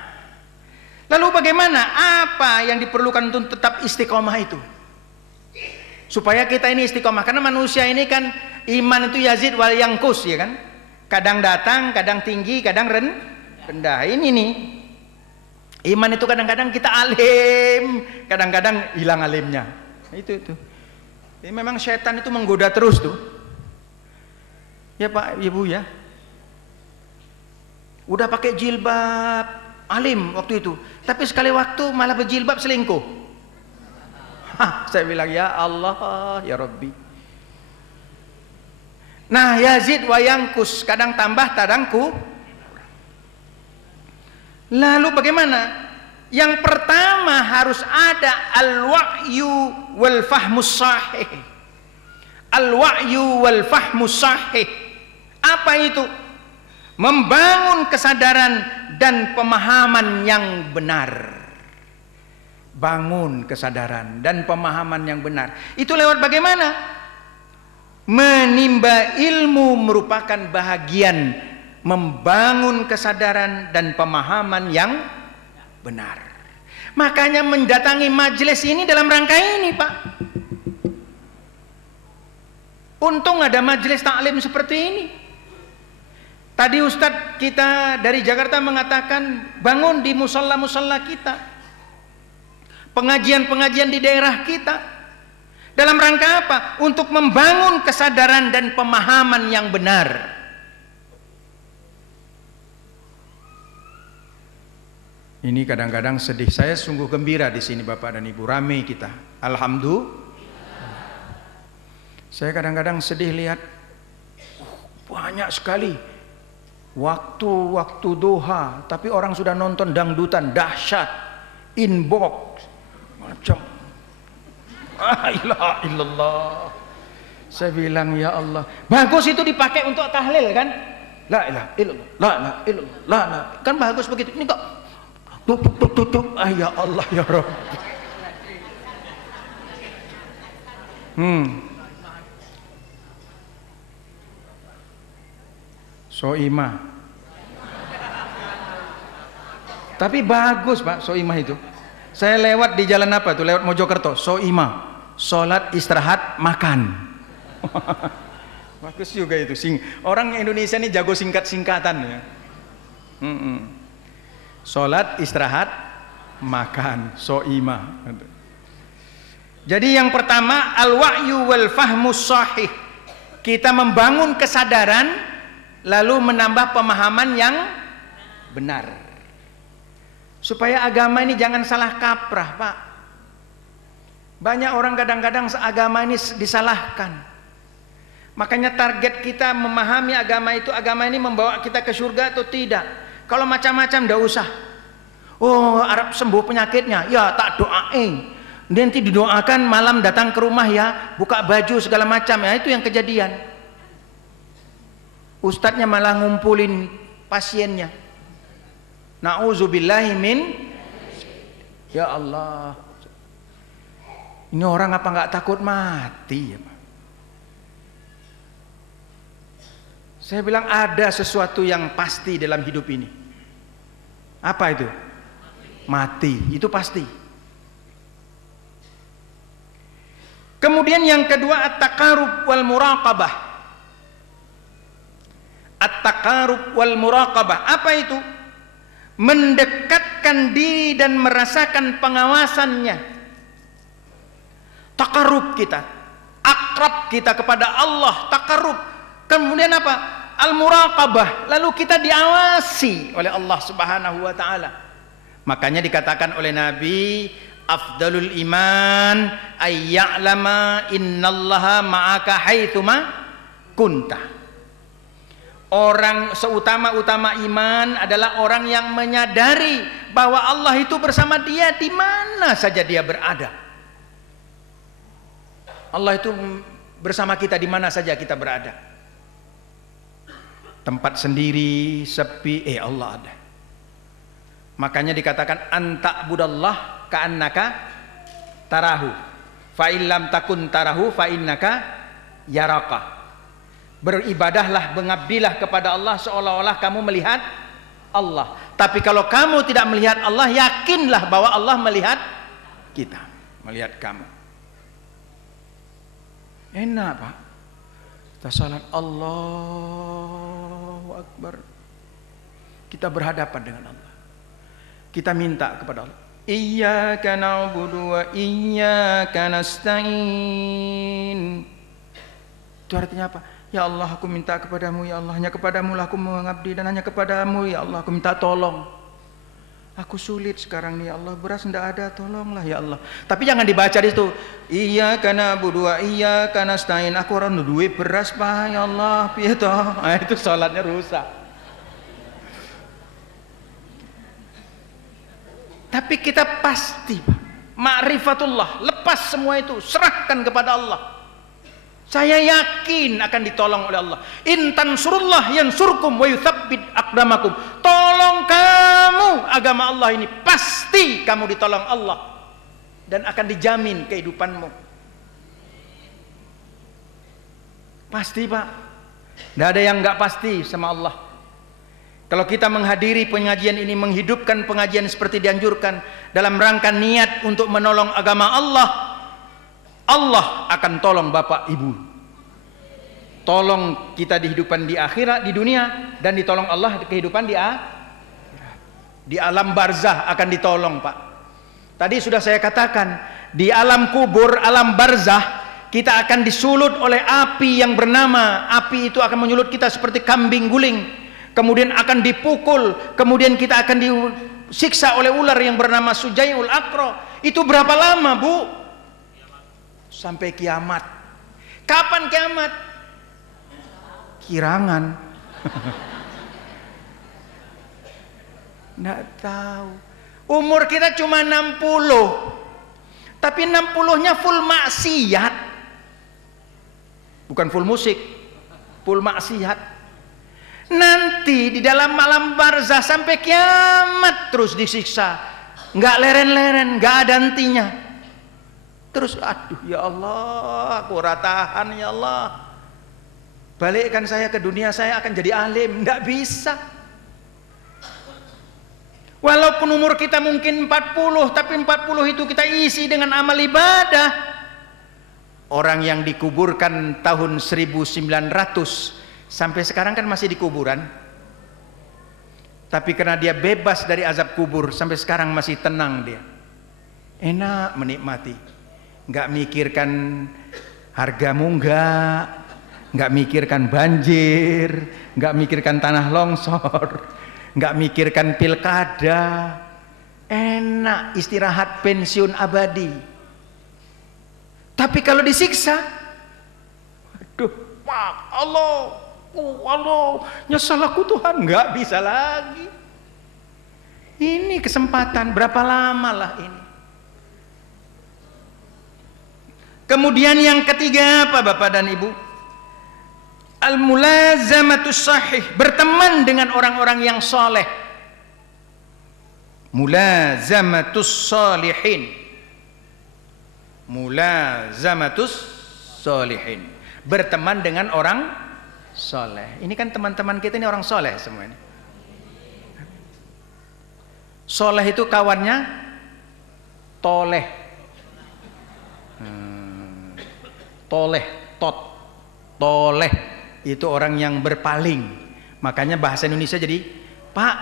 Lalu bagaimana? Apa yang diperlukan untuk tetap istiqomah itu? Supaya kita ini istiqomah. Karena manusia ini kan iman itu yazid wal yangkus, ya kan? Kadang datang, kadang tinggi, kadang rendah. Ini nih. Iman itu kadang-kadang kita alim, kadang-kadang hilang alimnya. Itu. Jadi memang setan itu menggoda terus tuh. Ya Pak, Ibu ya. Udah pakai jilbab, alim waktu itu. Tapi sekali waktu malah berjilbab selingkuh. Saya bilang ya Allah ya Rabbi. Nah, yazid wa yankus, kadang tambah kadang kurang. Lalu bagaimana? Yang pertama harus ada al-wa'yu wal fahmus sahih. Al-wa'yu wal fahmus sahih. Apa itu? Membangun kesadaran dan pemahaman yang benar. Bangun kesadaran dan pemahaman yang benar. Itu lewat bagaimana? Menimba ilmu merupakan bahagian membangun kesadaran dan pemahaman yang benar. Makanya mendatangi majelis ini dalam rangka ini, Pak. Untung ada majelis taklim seperti ini. Tadi Ustadz kita dari Jakarta mengatakan bangun di musalla-musalla kita, pengajian-pengajian di daerah kita. Dalam rangka apa? Untuk membangun kesadaran dan pemahaman yang benar. Ini kadang-kadang sedih. Saya sungguh gembira di sini Bapak dan Ibu, ramai kita. Alhamdulillah. Saya kadang-kadang sedih lihat banyak sekali waktu duha, tapi orang sudah nonton dangdutan dahsyat, inbox macam. La ilaha illallah. Saya bilang ya Allah, bagus itu dipakai untuk tahlil kan? La ilaha illallah, la ilaha illallah, la ilaha. Kan bagus begitu. Ini kok tutup. Ya Allah ya Rabbi. Soimah. Tapi bagus Pak soimah itu. Saya lewat di jalan apa tuh? Lewat Mojokerto, soimah. Sholat, istirahat, makan. Bagus juga itu. Orang Indonesia ini jago singkat-singkatan ya. Sholat, istirahat, makan, soimah. Jadi yang pertama al-wa'yu wal fahmus sahih. Kita membangun kesadaran lalu menambah pemahaman yang benar. Supaya agama ini jangan salah kaprah, Pak. Banyak orang kadang-kadang agama ini disalahkan. Makanya target kita memahami agama ini membawa kita ke surga atau tidak. Kalau macam-macam enggak usah. Oh, Arab sembuh penyakitnya, ya tak doain. Nanti didoakan malam datang ke rumah ya, buka baju segala macam ya, itu yang kejadian. Ustadznya malah ngumpulin pasiennya. Na'udzubillahi min. Ya Allah. Ini orang apa nggak takut mati ya Pak? Saya bilang ada sesuatu yang pasti dalam hidup ini. Apa itu? Mati. Itu pasti. Kemudian yang kedua at-taqarrub wal muraqabah. At-taqarrub wal muraqabah. Apa itu? Mendekatkan diri dan merasakan pengawasannya. Taqarrub kita, akrab kita kepada Allah, taqarrub. Kemudian apa? Al-muraqabah, lalu kita diawasi oleh Allah Subhanahu wa taala. Makanya dikatakan oleh Nabi, afdalul iman ay ya'lama innallaha ma'aka haitsuma kunta. Orang seutama-utama iman adalah orang yang menyadari bahwa Allah itu bersama dia di mana saja dia berada. Allah itu bersama kita di mana saja kita berada. Tempat sendiri, sepi, Allah ada. Makanya dikatakan anta'budallah ka'annaka tarahu. Fa illam takun tarahu fa innaka yaraka. Beribadahlah, mengabdilah kepada Allah seolah-olah kamu melihat Allah. Tapi kalau kamu tidak melihat Allah, yakinlah bahwa Allah melihat kita, melihat kamu. Enak Pak. Kita salat Allahu Akbar. Kita berhadapan dengan Allah. Kita minta kepada Allah. Iyyaka na'budu wa iyyaka nasta'in. Itu artinya apa? Ya Allah, aku minta kepadamu, ya Allah, hanya kepadamu lah aku mengabdi, dan hanya kepadamu ya Allah aku minta tolong. Aku sulit sekarang nih ya Allah, beras enggak ada, tolonglah ya Allah. Tapi jangan dibaca di situ. Iya karena berdua, iya karena stain. Aku orang duwe beras Pak, ya Allah, piye toh? Nah, itu salatnya rusak. Tapi kita pasti Pak, ma'rifatullah, lepas semua itu, serahkan kepada Allah. Saya yakin akan ditolong oleh Allah. In tansurullah yansurkum wa yutsabbit aqdamakum. Tolong kamu agama Allah ini, pasti kamu ditolong Allah dan akan dijamin kehidupanmu. Pasti Pak. Tidak ada yang nggak pasti sama Allah. Kalau kita menghadiri pengajian ini, menghidupkan pengajian seperti dianjurkan dalam rangka niat untuk menolong agama Allah, Allah akan tolong Bapak Ibu. Tolong kita di kehidupan di akhirat, di dunia, dan ditolong Allah di kehidupan di akhirat. Di alam barzah akan ditolong Pak. Tadi sudah saya katakan, di alam kubur, alam barzah, kita akan disulut oleh api yang bernama, api itu akan menyulut kita seperti kambing guling, kemudian akan dipukul, kemudian kita akan disiksa oleh ular yang bernama Sujaiul Aqra. Itu berapa lama Bu? Sampai kiamat. Kapan kiamat? Kirangan. Nggak tahu. Umur kita cuma 60, tapi 60-nya full maksiat, bukan full musik, full maksiat. Nanti di dalam malam barzah sampai kiamat terus disiksa, nggak leren-leren, nggak ada hentinya. Terus aduh ya Allah, aku ratahan ya Allah, balikkan saya ke dunia, saya akan jadi alim. Nggak bisa. Walaupun umur kita mungkin 40, tapi 40 itu kita isi dengan amal ibadah. Orang yang dikuburkan tahun 1900 sampai sekarang kan masih di kuburan, tapi karena dia bebas dari azab kubur sampai sekarang masih tenang, dia enak menikmati, nggak mikirkan harga munggah, nggak mikirkan banjir, nggak mikirkan tanah longsor, nggak mikirkan pilkada, enak istirahat pensiun abadi. Tapi kalau disiksa, aduh Pak Allah, Allah, nyesal aku Tuhan, nggak bisa lagi. Ini kesempatan, berapa lama lah ini. Kemudian yang ketiga apa Bapak dan Ibu? Al-mulazamatus sahih, berteman dengan orang-orang yang soleh. Mulazamatus salihin. Mulazamatus salihin, berteman dengan orang soleh. Ini kan teman-teman kita ini orang soleh semua ini. Soleh itu kawannya toleh, toleh, toleh itu orang yang berpaling. Makanya bahasa Indonesia jadi Pak,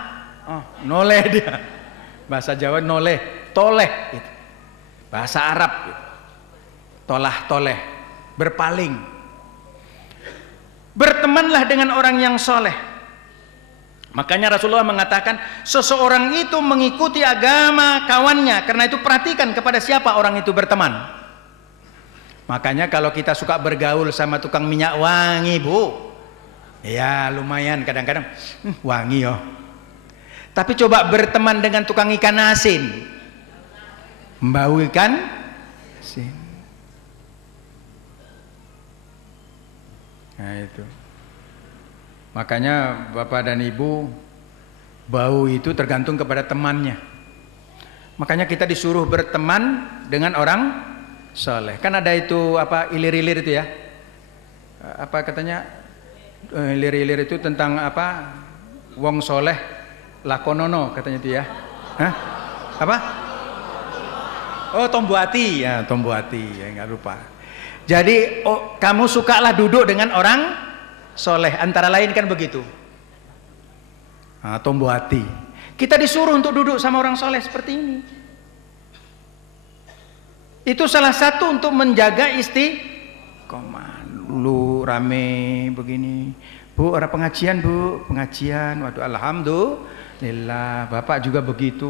oh, noleh dia. Bahasa Jawa noleh, toleh gitu. Bahasa Arab gitu. Tolah toleh, berpaling. Bertemanlah dengan orang yang soleh. Makanya Rasulullah mengatakan seseorang itu mengikuti agama kawannya. Karena itu perhatikan kepada siapa orang itu berteman. Makanya kalau kita suka bergaul sama tukang minyak wangi Bu, ya lumayan kadang-kadang wangi yo. Tapi coba berteman dengan tukang ikan asin, bau ikan asin. Nah itu. Makanya Bapak dan Ibu, bau itu tergantung kepada temannya. Makanya kita disuruh berteman dengan orang soleh. Kan ada itu apa ilir-ilir itu ya? Apa katanya? Ilir-ilir itu tentang apa? Wong soleh lakonono katanya itu ya. Hah? Apa? Oh Tombuati ya, Tombuati ya, nggak lupa. Jadi kamu sukalah duduk dengan orang soleh, antara lain kan begitu. Nah, Tombuati. Kita disuruh untuk duduk sama orang soleh seperti ini. Itu salah satu untuk menjaga istiqomah. Lu rame begini, Bu, ada pengajian Bu, pengajian. Waduh, Lillah, Bapak juga begitu.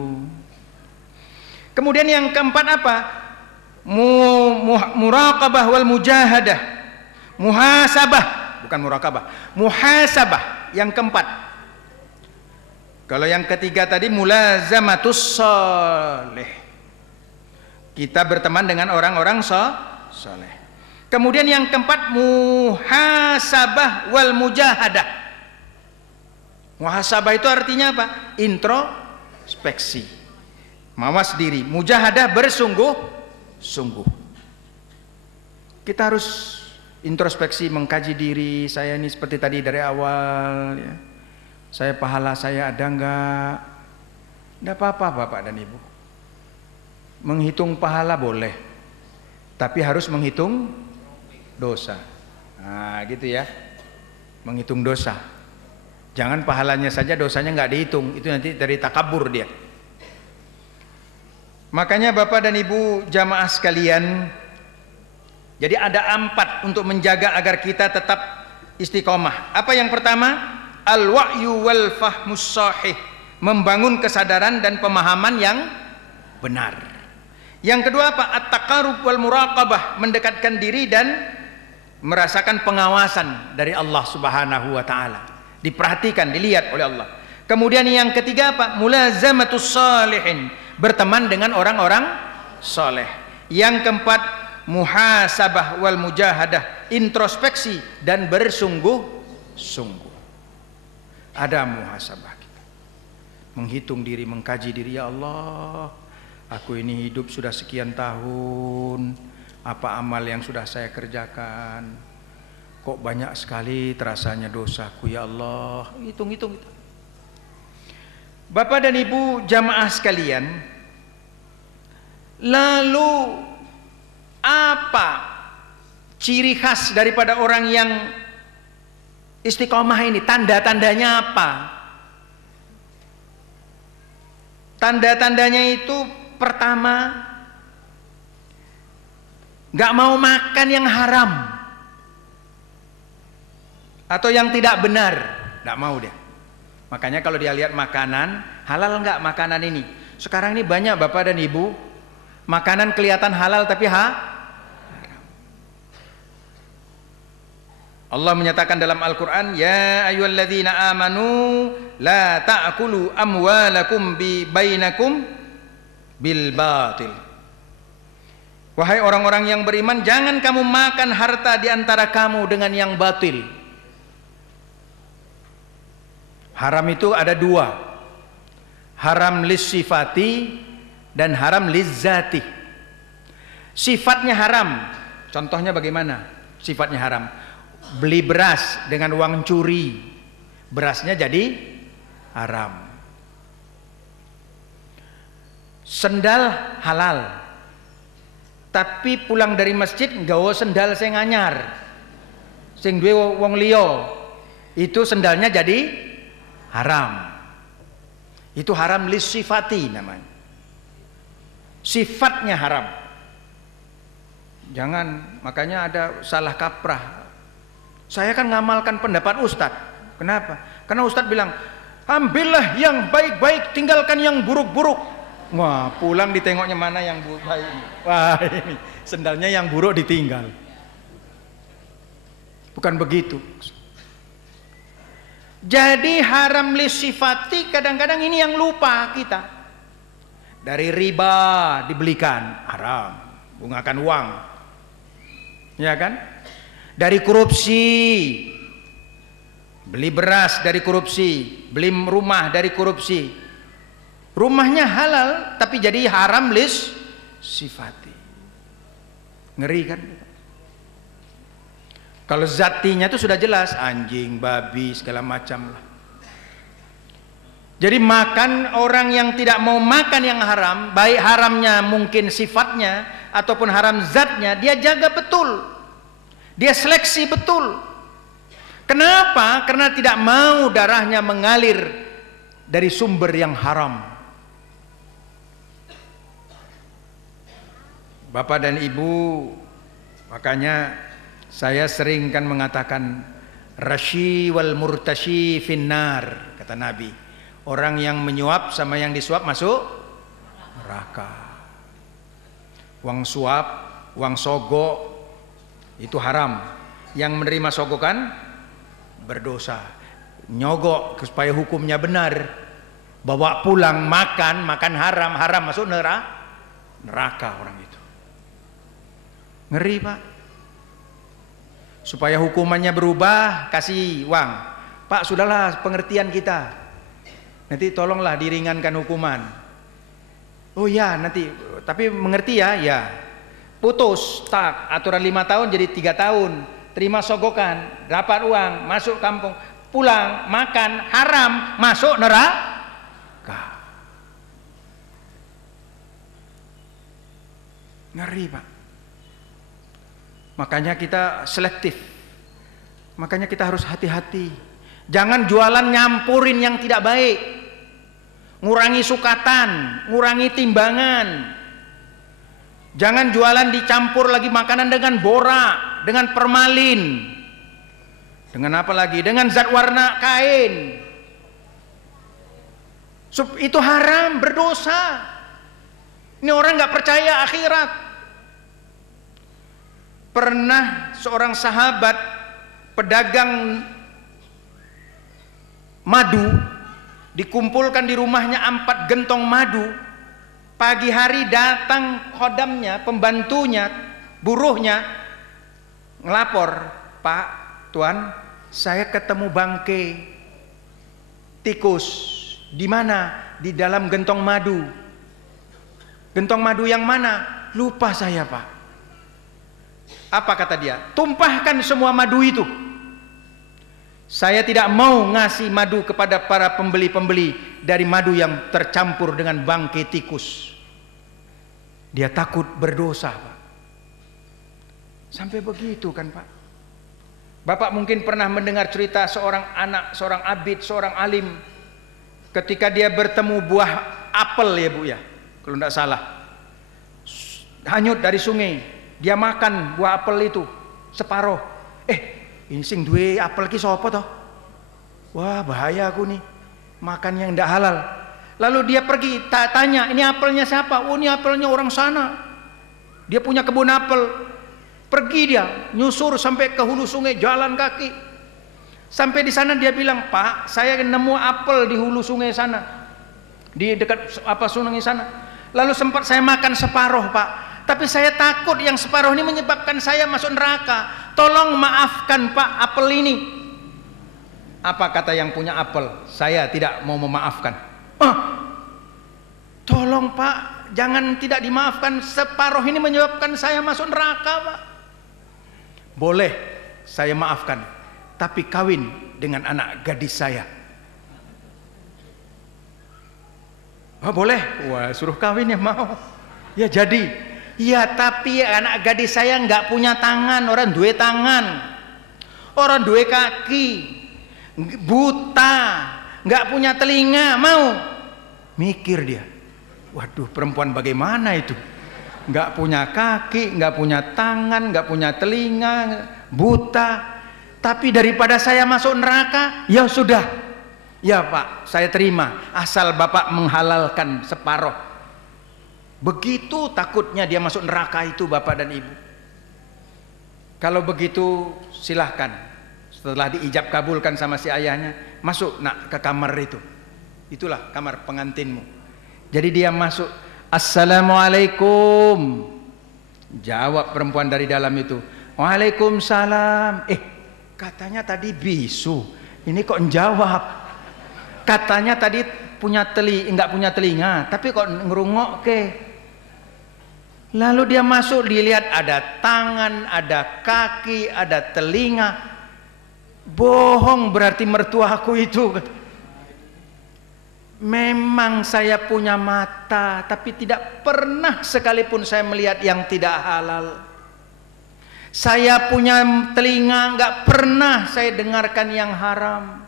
Kemudian yang keempat apa? Muraqabah wal mujahadah. Muhasabah, bukan muraqabah. Muhasabah yang keempat. Kalau yang ketiga tadi mulazamatus shalih. Kita berteman dengan orang-orang saleh. Kemudian yang keempat muhasabah wal mujahadah. Muhasabah itu artinya apa? Introspeksi, mawas diri. Mujahadah bersungguh-sungguh. Kita harus introspeksi, mengkaji diri. Saya ini seperti tadi dari awal ya. Saya pahala saya ada enggak? Enggak apa-apa Bapak dan Ibu. Menghitung pahala boleh, tapi harus menghitung dosa. Nah gitu ya, menghitung dosa. Jangan pahalanya saja, dosanya nggak dihitung. Itu nanti dari takabur dia. Makanya Bapak dan Ibu jamaah sekalian, jadi ada 4 untuk menjaga agar kita tetap istiqomah. Apa yang pertama? Al-wa'yu wal fahmus sahih, membangun kesadaran dan pemahaman yang benar. Yang kedua apa? At-taqarrub wal muraqabah, mendekatkan diri dan merasakan pengawasan dari Allah Subhanahu wa taala. Diperhatikan, dilihat oleh Allah. Kemudian yang ketiga apa? Mulazamatus shalihin, berteman dengan orang-orang saleh. Yang keempat, muhasabah wal mujahadah, introspeksi dan bersungguh-sungguh. Ada muhasabah kita. Menghitung diri, mengkaji diri, ya Allah, aku ini hidup sudah sekian tahun, apa amal yang sudah saya kerjakan? Kok banyak sekali terasanya dosaku, ya Allah. Hitung-hitung. Bapak dan Ibu jamaah sekalian, lalu apa ciri khas daripada orang yang istiqomah ini? Tanda-tandanya apa? Tanda-tandanya itu pertama, gak mau makan yang haram atau yang tidak benar, gak mau dia. Makanya kalau dia lihat makanan, halal gak makanan ini? Sekarang ini banyak Bapak dan Ibu, makanan kelihatan halal tapi haram. Allah menyatakan dalam Al-Quran, ya ayyuhalladzina amanu la ta'kulu amwalakum bainakum bil batil. Wahai orang-orang yang beriman, jangan kamu makan harta di antara kamu dengan yang batil. Haram itu ada 2. Haram lissifati dan haram lizzati. Sifatnya haram. Contohnya bagaimana? Sifatnya haram. Beli beras dengan uang curi, berasnya jadi haram. Sendal halal, tapi pulang dari masjid nggawa sendal sing anyar, sing duwe wong liya, itu sendalnya jadi haram. Itu haram lisifati namanya. Sifatnya haram. Jangan, makanya ada salah kaprah. Saya kan ngamalkan pendapat Ustadz. Kenapa? Karena Ustadz bilang, ambillah yang baik-baik, tinggalkan yang buruk-buruk. Wah, pulang ditengoknya mana yang baik. Wah, ini sendalnya yang buruk ditinggal. Bukan begitu. Jadi haram lisifati, kadang-kadang ini yang lupa kita. Dari riba dibelikan, haram, gunakan uang, ya kan? Dari korupsi, beli beras dari korupsi, beli rumah dari korupsi. Rumahnya halal tapi jadi haram lisifati. Ngeri kan? Kalau zatinya itu sudah jelas, anjing, babi, segala macam lah. Jadi makan, orang yang tidak mau makan yang haram, baik haramnya mungkin sifatnya ataupun haram zatnya, dia jaga betul, dia seleksi betul. Kenapa? Karena tidak mau darahnya mengalir dari sumber yang haram. Bapak dan Ibu, makanya saya sering kan mengatakan rashi wal murtashi finnar, kata Nabi. Orang yang menyuap sama yang disuap masuk neraka. Uang suap, uang sogok itu haram. Yang menerima sogokan berdosa. Nyogok supaya hukumnya benar, bawa pulang makan haram, masuk neraka orang itu. Ngeri Pak. Supaya hukumannya berubah, kasih uang. Pak, sudahlah pengertian kita, nanti tolonglah diringankan hukuman. Oh ya nanti, tapi mengerti ya, ya. Putus, tak, aturan 5 tahun jadi 3 tahun. Terima sogokan, dapat uang, masuk kampung, pulang, makan, haram, masuk neraka. Ngeri Pak. Makanya kita selektif. Makanya kita harus hati-hati. Jangan jualan nyampurin yang tidak baik. Ngurangi sukatan, ngurangi timbangan. Jangan jualan dicampur lagi makanan dengan borak, dengan permalin. Dengan apa lagi? Dengan zat warna kain. Itu haram, berdosa. Ini orang nggak percaya akhirat. Pernah seorang sahabat pedagang madu, dikumpulkan di rumahnya 4 gentong madu. Pagi hari datang khodamnya, pembantunya, buruhnya, ngelapor, Pak, Tuan, saya ketemu bangkai tikus. Di mana? Di dalam gentong madu. Gentong madu yang mana? Lupa saya, Pak. Apa kata dia? Tumpahkan semua madu itu. Saya tidak mau ngasih madu kepada para pembeli-pembeli dari madu yang tercampur dengan bangkai tikus. Dia takut berdosa, Pak. Sampai begitu kan, Pak. Bapak mungkin pernah mendengar cerita seorang anak, seorang abid, seorang alim, ketika dia bertemu buah apel ya Bu ya, kalau tidak salah, hanyut dari sungai. Dia makan buah apel itu separuh. Ini sing duwe apel ki sapa toh? Wah, bahaya aku nih, makan yang tidak halal. Lalu dia pergi tanya, ini apelnya siapa? Oh, ini apelnya orang sana, dia punya kebun apel. Pergi dia nyusur sampai ke hulu sungai, jalan kaki. Sampai di sana dia bilang, Pak, saya nemu apel di hulu sungai sana, di dekat sungai sana. Lalu sempat saya makan separuh, Pak, tapi saya takut yang separuh ini menyebabkan saya masuk neraka. Tolong maafkan, Pak, apel ini. Apa kata yang punya apel? Saya tidak mau memaafkan. Tolong Pak, jangan tidak dimaafkan. Separuh ini menyebabkan saya masuk neraka, Pak. Boleh saya maafkan, tapi kawin dengan anak gadis saya. Boleh. Wah, suruh kawin ya mau. Ya jadi. Ya tapi anak gadis saya nggak punya tangan, orang duwe tangan, orang duwe kaki, buta, nggak punya telinga, mau? Mikir dia, waduh perempuan bagaimana itu, nggak punya kaki, nggak punya tangan, nggak punya telinga, buta, tapi daripada saya masuk neraka, ya sudah, ya Pak, saya terima, asal Bapak menghalalkan separuh. Begitu takutnya dia masuk neraka itu Bapak dan Ibu. Kalau begitu silahkan, setelah diijab kabulkan sama si ayahnya, masuk nak ke kamar itu. Itulah kamar pengantinmu. Jadi dia masuk, Assalamualaikum. Jawab perempuan dari dalam itu, Waalaikumsalam. Katanya tadi bisu, ini kok jawab. Katanya tadi enggak punya telinga, tapi kok ngerungok ke. Lalu dia masuk, dilihat ada tangan, ada kaki, ada telinga. Bohong berarti mertuaku itu. Memang saya punya mata, tapi tidak pernah sekalipun saya melihat yang tidak halal. Saya punya telinga, nggak pernah saya dengarkan yang haram.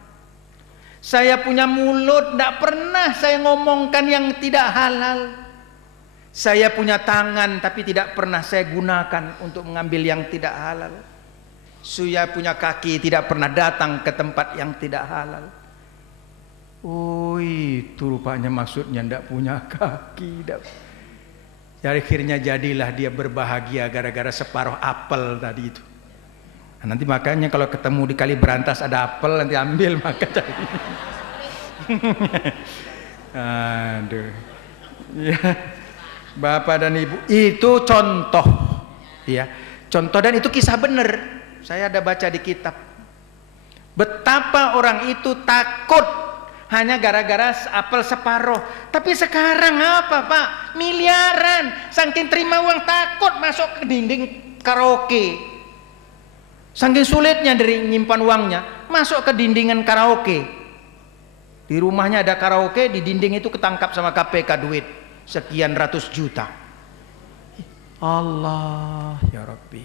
Saya punya mulut, nggak pernah saya ngomongkan yang tidak halal. Saya punya tangan, tapi tidak pernah saya gunakan untuk mengambil yang tidak halal. Saya punya kaki, tidak pernah datang ke tempat yang tidak halal. Oh itu rupanya maksudnya ndak punya kaki. Jadi akhirnya jadilah dia berbahagia gara-gara separuh apel tadi itu. Nah, nanti makanya kalau ketemu di Kali Berantas ada apel nanti ambil maka cari. Aduh. Ya. Bapak dan Ibu, itu contoh. Ya. Contoh dan itu kisah benar. Saya ada baca di kitab. Betapa orang itu takut hanya gara-gara apel separuh. Tapi sekarang apa Pak? Miliaran. Saking terima uang takut masuk ke dinding karaoke. Saking sulitnya dari nyimpan uangnya, masuk ke dindingan karaoke. Di rumahnya ada karaoke, di dinding itu ketangkap sama KPK duit sekian ratus juta. Allah ya Rabbi.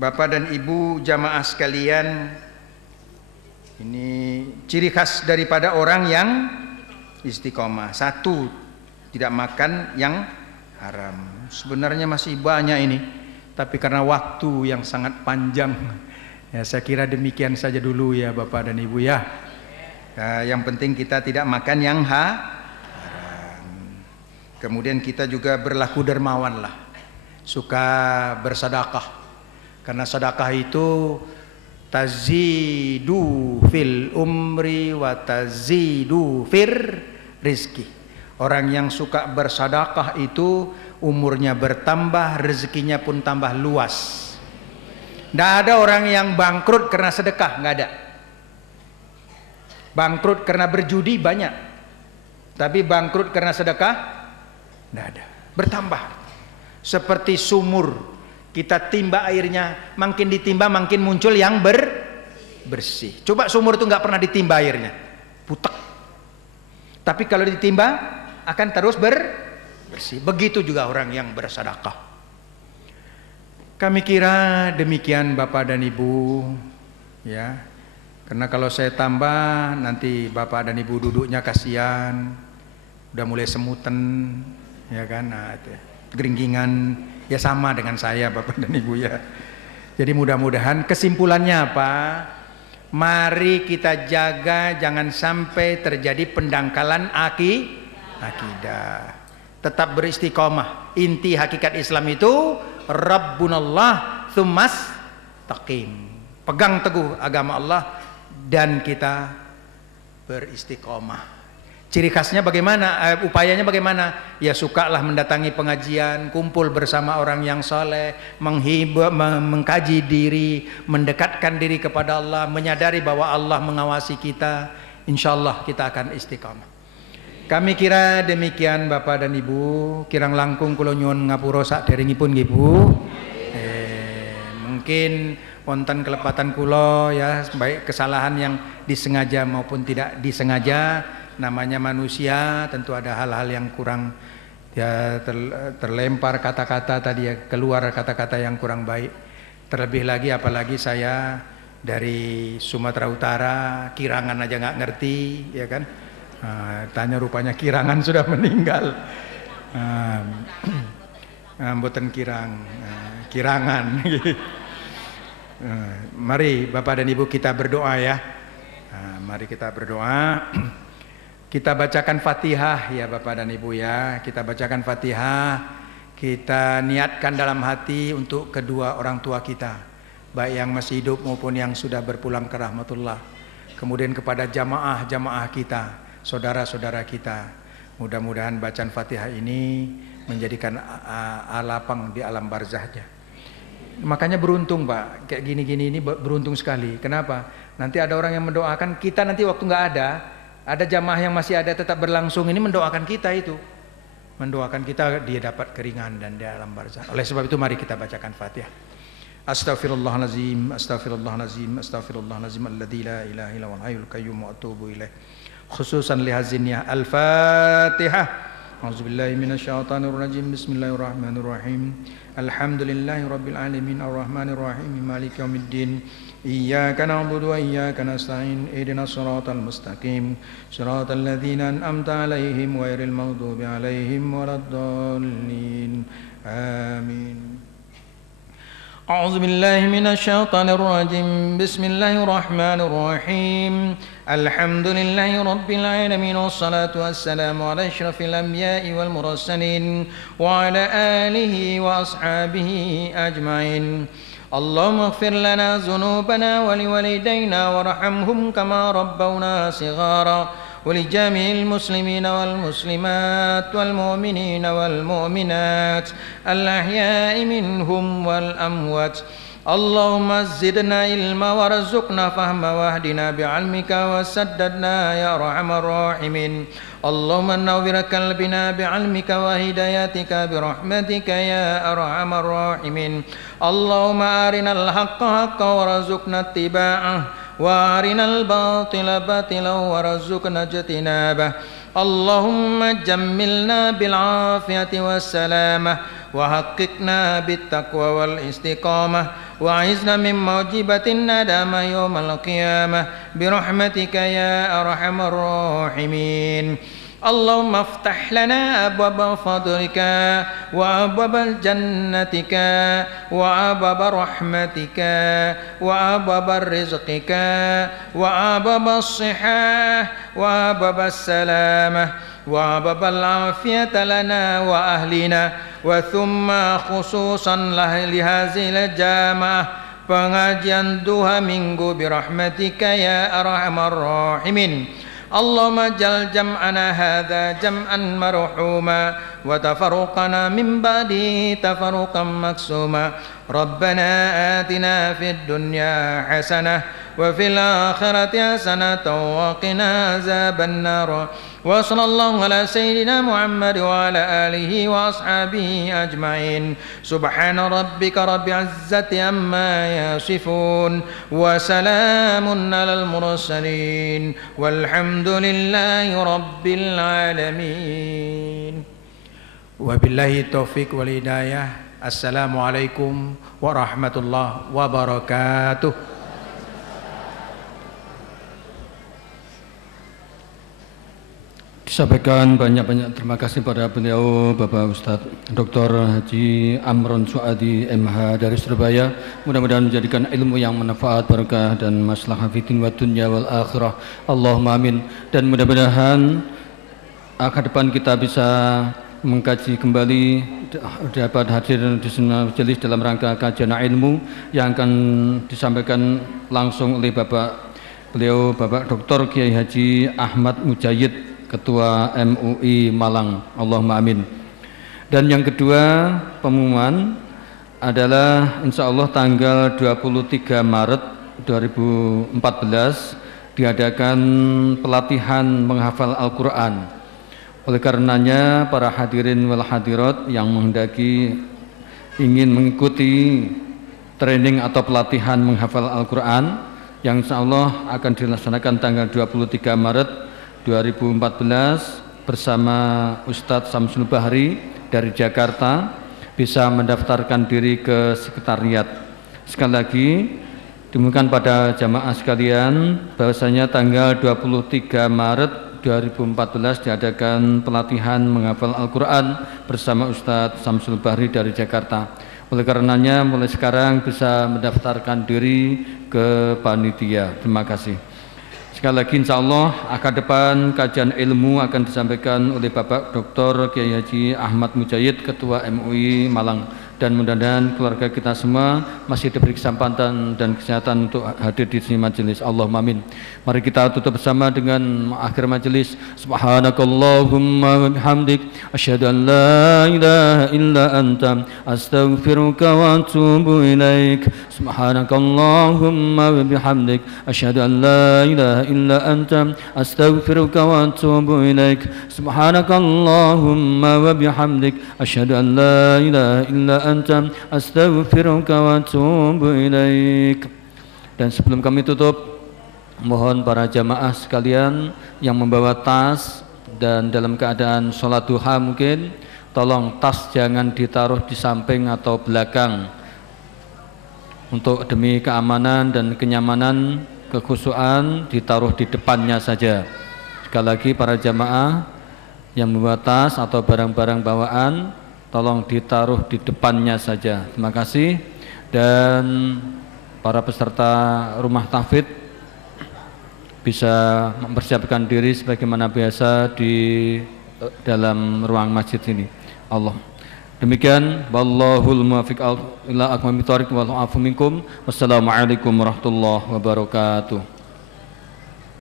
Bapak dan Ibu jamaah sekalian, ini ciri khas daripada orang yang istiqomah. Satu, tidak makan yang haram. Sebenarnya masih banyak ini, tapi karena waktu yang sangat panjang, ya saya kira demikian saja dulu ya Bapak dan Ibu ya. Yang penting kita tidak makan yang haram. Kemudian kita juga berlaku dermawan lah, suka bersedekah. Karena sedekah itu tazidu fil umri wa tazidu fir rizki. Orang yang suka bersedekah itu umurnya bertambah, rezekinya pun tambah luas. Tidak ada orang yang bangkrut karena sedekah, nggak ada. Bangkrut karena berjudi banyak, tapi bangkrut karena sedekah tidak ada. Bertambah seperti sumur. Kita timba airnya, makin ditimba makin muncul yang bersih. Coba sumur itu nggak pernah ditimba airnya, putek. Tapi kalau ditimba akan terus bersih. Begitu juga orang yang bersedekah. Kami kira demikian Bapak dan Ibu, ya. Karena kalau saya tambah nanti Bapak dan Ibu duduknya kasihan, udah mulai semutan, ya kan, nah, geringgingan. Ya sama dengan saya Bapak dan Ibu ya. Jadi mudah-mudahan kesimpulannya apa? Mari kita jaga jangan sampai terjadi pendangkalan akidah. Tetap beristiqomah. Inti hakikat Islam itu Rabbunallah tsummas taqim. Pegang teguh agama Allah dan kita beristiqomah. Ciri khasnya bagaimana? Upayanya bagaimana? Ya sukalah mendatangi pengajian, kumpul bersama orang yang soleh, menghibur, mengkaji diri, mendekatkan diri kepada Allah, menyadari bahwa Allah mengawasi kita. Insya Allah kita akan istiqamah. Kami kira demikian Bapak dan Ibu. Kirang langkung kula nyuwun ngapura saderengipun nggih Bu. Mungkin wonten kelepatan kula ya, baik kesalahan yang disengaja maupun tidak disengaja. Namanya manusia tentu ada hal-hal yang kurang ya, terlempar kata-kata tadi ya, keluar kata-kata yang kurang baik. Terlebih lagi apalagi saya dari Sumatera Utara, Kirangan aja nggak ngerti ya kan. Tanya rupanya Kirangan sudah meninggal. Mboten Kirangan. Mari Bapak dan Ibu kita berdoa ya. Mari kita berdoa. Kita bacakan Fatihah ya Bapak dan Ibu ya. Kita bacakan Fatihah. Kita niatkan dalam hati untuk kedua orang tua kita, baik yang masih hidup maupun yang sudah berpulang ke rahmatullah. Kemudian kepada jamaah-jamaah kita, saudara-saudara kita. Mudah-mudahan bacaan Fatihah ini menjadikan lapang di alam barzahnya. Makanya beruntung Pak, kayak gini-gini ini beruntung sekali. Kenapa? Nanti ada orang yang mendoakan kita, nanti waktu nggak ada jamaah yang masih ada tetap berlangsung ini mendoakan kita itu. Mendoakan kita dia dapat keringan dan di alam barzah. Oleh sebab itu mari kita bacakan Fatihah. Astaghfirullahalazim, astaghfirullahalazim, astaghfirullahalazim alladzi la ilaha illa huwal hayyul qayyum wa atubu ilaih. Khususan li hazinnya Al-Fatihah. A'udzubillahi minasyaitonir rajim. Bismillahirrahmanirrahim. Alhamdulillahi rabbil alamin arrahmanir rahim maliki yaumiddin. Iyyaka na'budu wa iyyaka nasta'in. Ihdinas siratal mustaqim. Siratal ladzina an'amta 'alaihim ghairil maghdubi 'alaihim waladdallin. Amin. أعوذ بالله من الشيطان الرجيم بسم الله الرحمن الرحيم الحمد لله رب العالمين والصلاة والسلام على أشرف الأنبياء والمرسلين وعلى آله وأصحابه أجمعين اللهم اغفر لنا ذنوبنا ولوالدينا وارحمهم كما ربونا صغارا ولجميع المسلمين والمسلمات والمؤمنين والمؤمنات الأحياء منهم والأموات اللهم زدنا علما وارزقنا فهما واهدنا بعلمك وسددنا يا أرحم الراحمين اللهم نور قلبنا بعلمك وهدايتك برحمتك يا أرحم الراحمين اللهم أرنا الحق حقا وارزقنا اتباعه وارنا الباطل باطلا وارزقنا اجتنابه اللهم جملنا بالعافية والسلامة وحققنا بالتقوى والاستقامة وأعذنا من موجبة الندامة يوم القيامة برحمتك يا أرحم الراحمين اللهم افتح لنا أبواب فضلك وأبواب جنتك وأبواب رحمتك وأبواب رزقك وأبواب الصحة وأبواب السلامة وأبواب العافية لنا وأهلنا وثم خصوصا لهذه الجامعة pengajian duha minggu birahmatika ya arhamar rahimin اللهم اجعل جمعنا هذا جمعا مرحوما وتفرقنا من بعده تفرقا مقسوما ربنا آتنا في الدنيا حسنة وفي الآخرة حسنة وقنا عذاب النار وصلى الله على سيدنا محمد وعلى آله وأصحابه أجمعين سبحان ربك رب العزة عما يصفون وسلام على المرسلين والحمد لله رب العالمين وبالله التوفيق والهداية السلام عليكم ورحمة الله وبركاته. Disampaikan banyak-banyak terima kasih pada beliau Bapak Ustadz Dr. Haji Amron Suadi MH dari Surabaya. Mudah-mudahan menjadikan ilmu yang manfaat, barakah dan maslahah fiddin wa dunya wal akhirah. Allahumma amin. Dan mudah-mudahan akan depan kita bisa mengkaji kembali, dapat hadir di majelis dalam rangka kajian ilmu yang akan disampaikan langsung oleh Bapak Dr. Kiai Haji Ahmad Mujayid, Ketua MUI Malang. Allahumma amin. Dan yang kedua pengumuman adalah insya Allah tanggal 23 Maret 2014 diadakan pelatihan menghafal Al-Quran. Oleh karenanya para hadirin wal hadirat yang menghendaki ingin mengikuti training atau pelatihan menghafal Al-Quran yang insya Allah akan dilaksanakan tanggal 23 Maret 2014 bersama Ustadz Samsul Bahri dari Jakarta bisa mendaftarkan diri ke sekretariat. Sekali lagi diumumkan pada jamaah sekalian bahwasanya tanggal 23 Maret 2014 diadakan pelatihan menghafal Al-Quran bersama Ustadz Samsul Bahri dari Jakarta. Oleh karenanya mulai sekarang bisa mendaftarkan diri ke panitia. Terima kasih. Sekali lagi insya Allah akan depan kajian ilmu akan disampaikan oleh Bapak Dr. Kiai Haji Ahmad Mujayid, Ketua MUI Malang. Dan mudah-mudahan keluarga kita semua masih diberi kesempatan dan kesehatan untuk hadir di sini majelis. Allahumma amin. Mari kita tutup bersama dengan akhir majelis. Subhanakallahumma wa bihamdik asyhadu an la ilaha illa anta astaghfiruka wa atubu ilaik. Subhanakallahumma wa bihamdik asyhadu an la ilaha illa anta astaghfiruka wa atubu ilaik. Subhanakallahumma wa bihamdik asyhadu an la ilaha illa anta astaghfiruka wa atubu ilaik. Dan sebelum kami tutup, mohon para jamaah sekalian yang membawa tas dan dalam keadaan sholat duha mungkin tolong tas jangan ditaruh di samping atau belakang untuk demi keamanan dan kenyamanan, kekhusyuan ditaruh di depannya saja. Sekali lagi para jamaah yang membawa tas atau barang-barang bawaan tolong ditaruh di depannya saja. Terima kasih. dan para peserta rumah tahfidz bisa mempersiapkan diri sebagaimana biasa di dalam ruang masjid ini. Allah. Demikian, wallahul muwaffiq ila aqwamit thoriq wal afu minkum. Wassalamualaikum warahmatullahi wabarakatuh.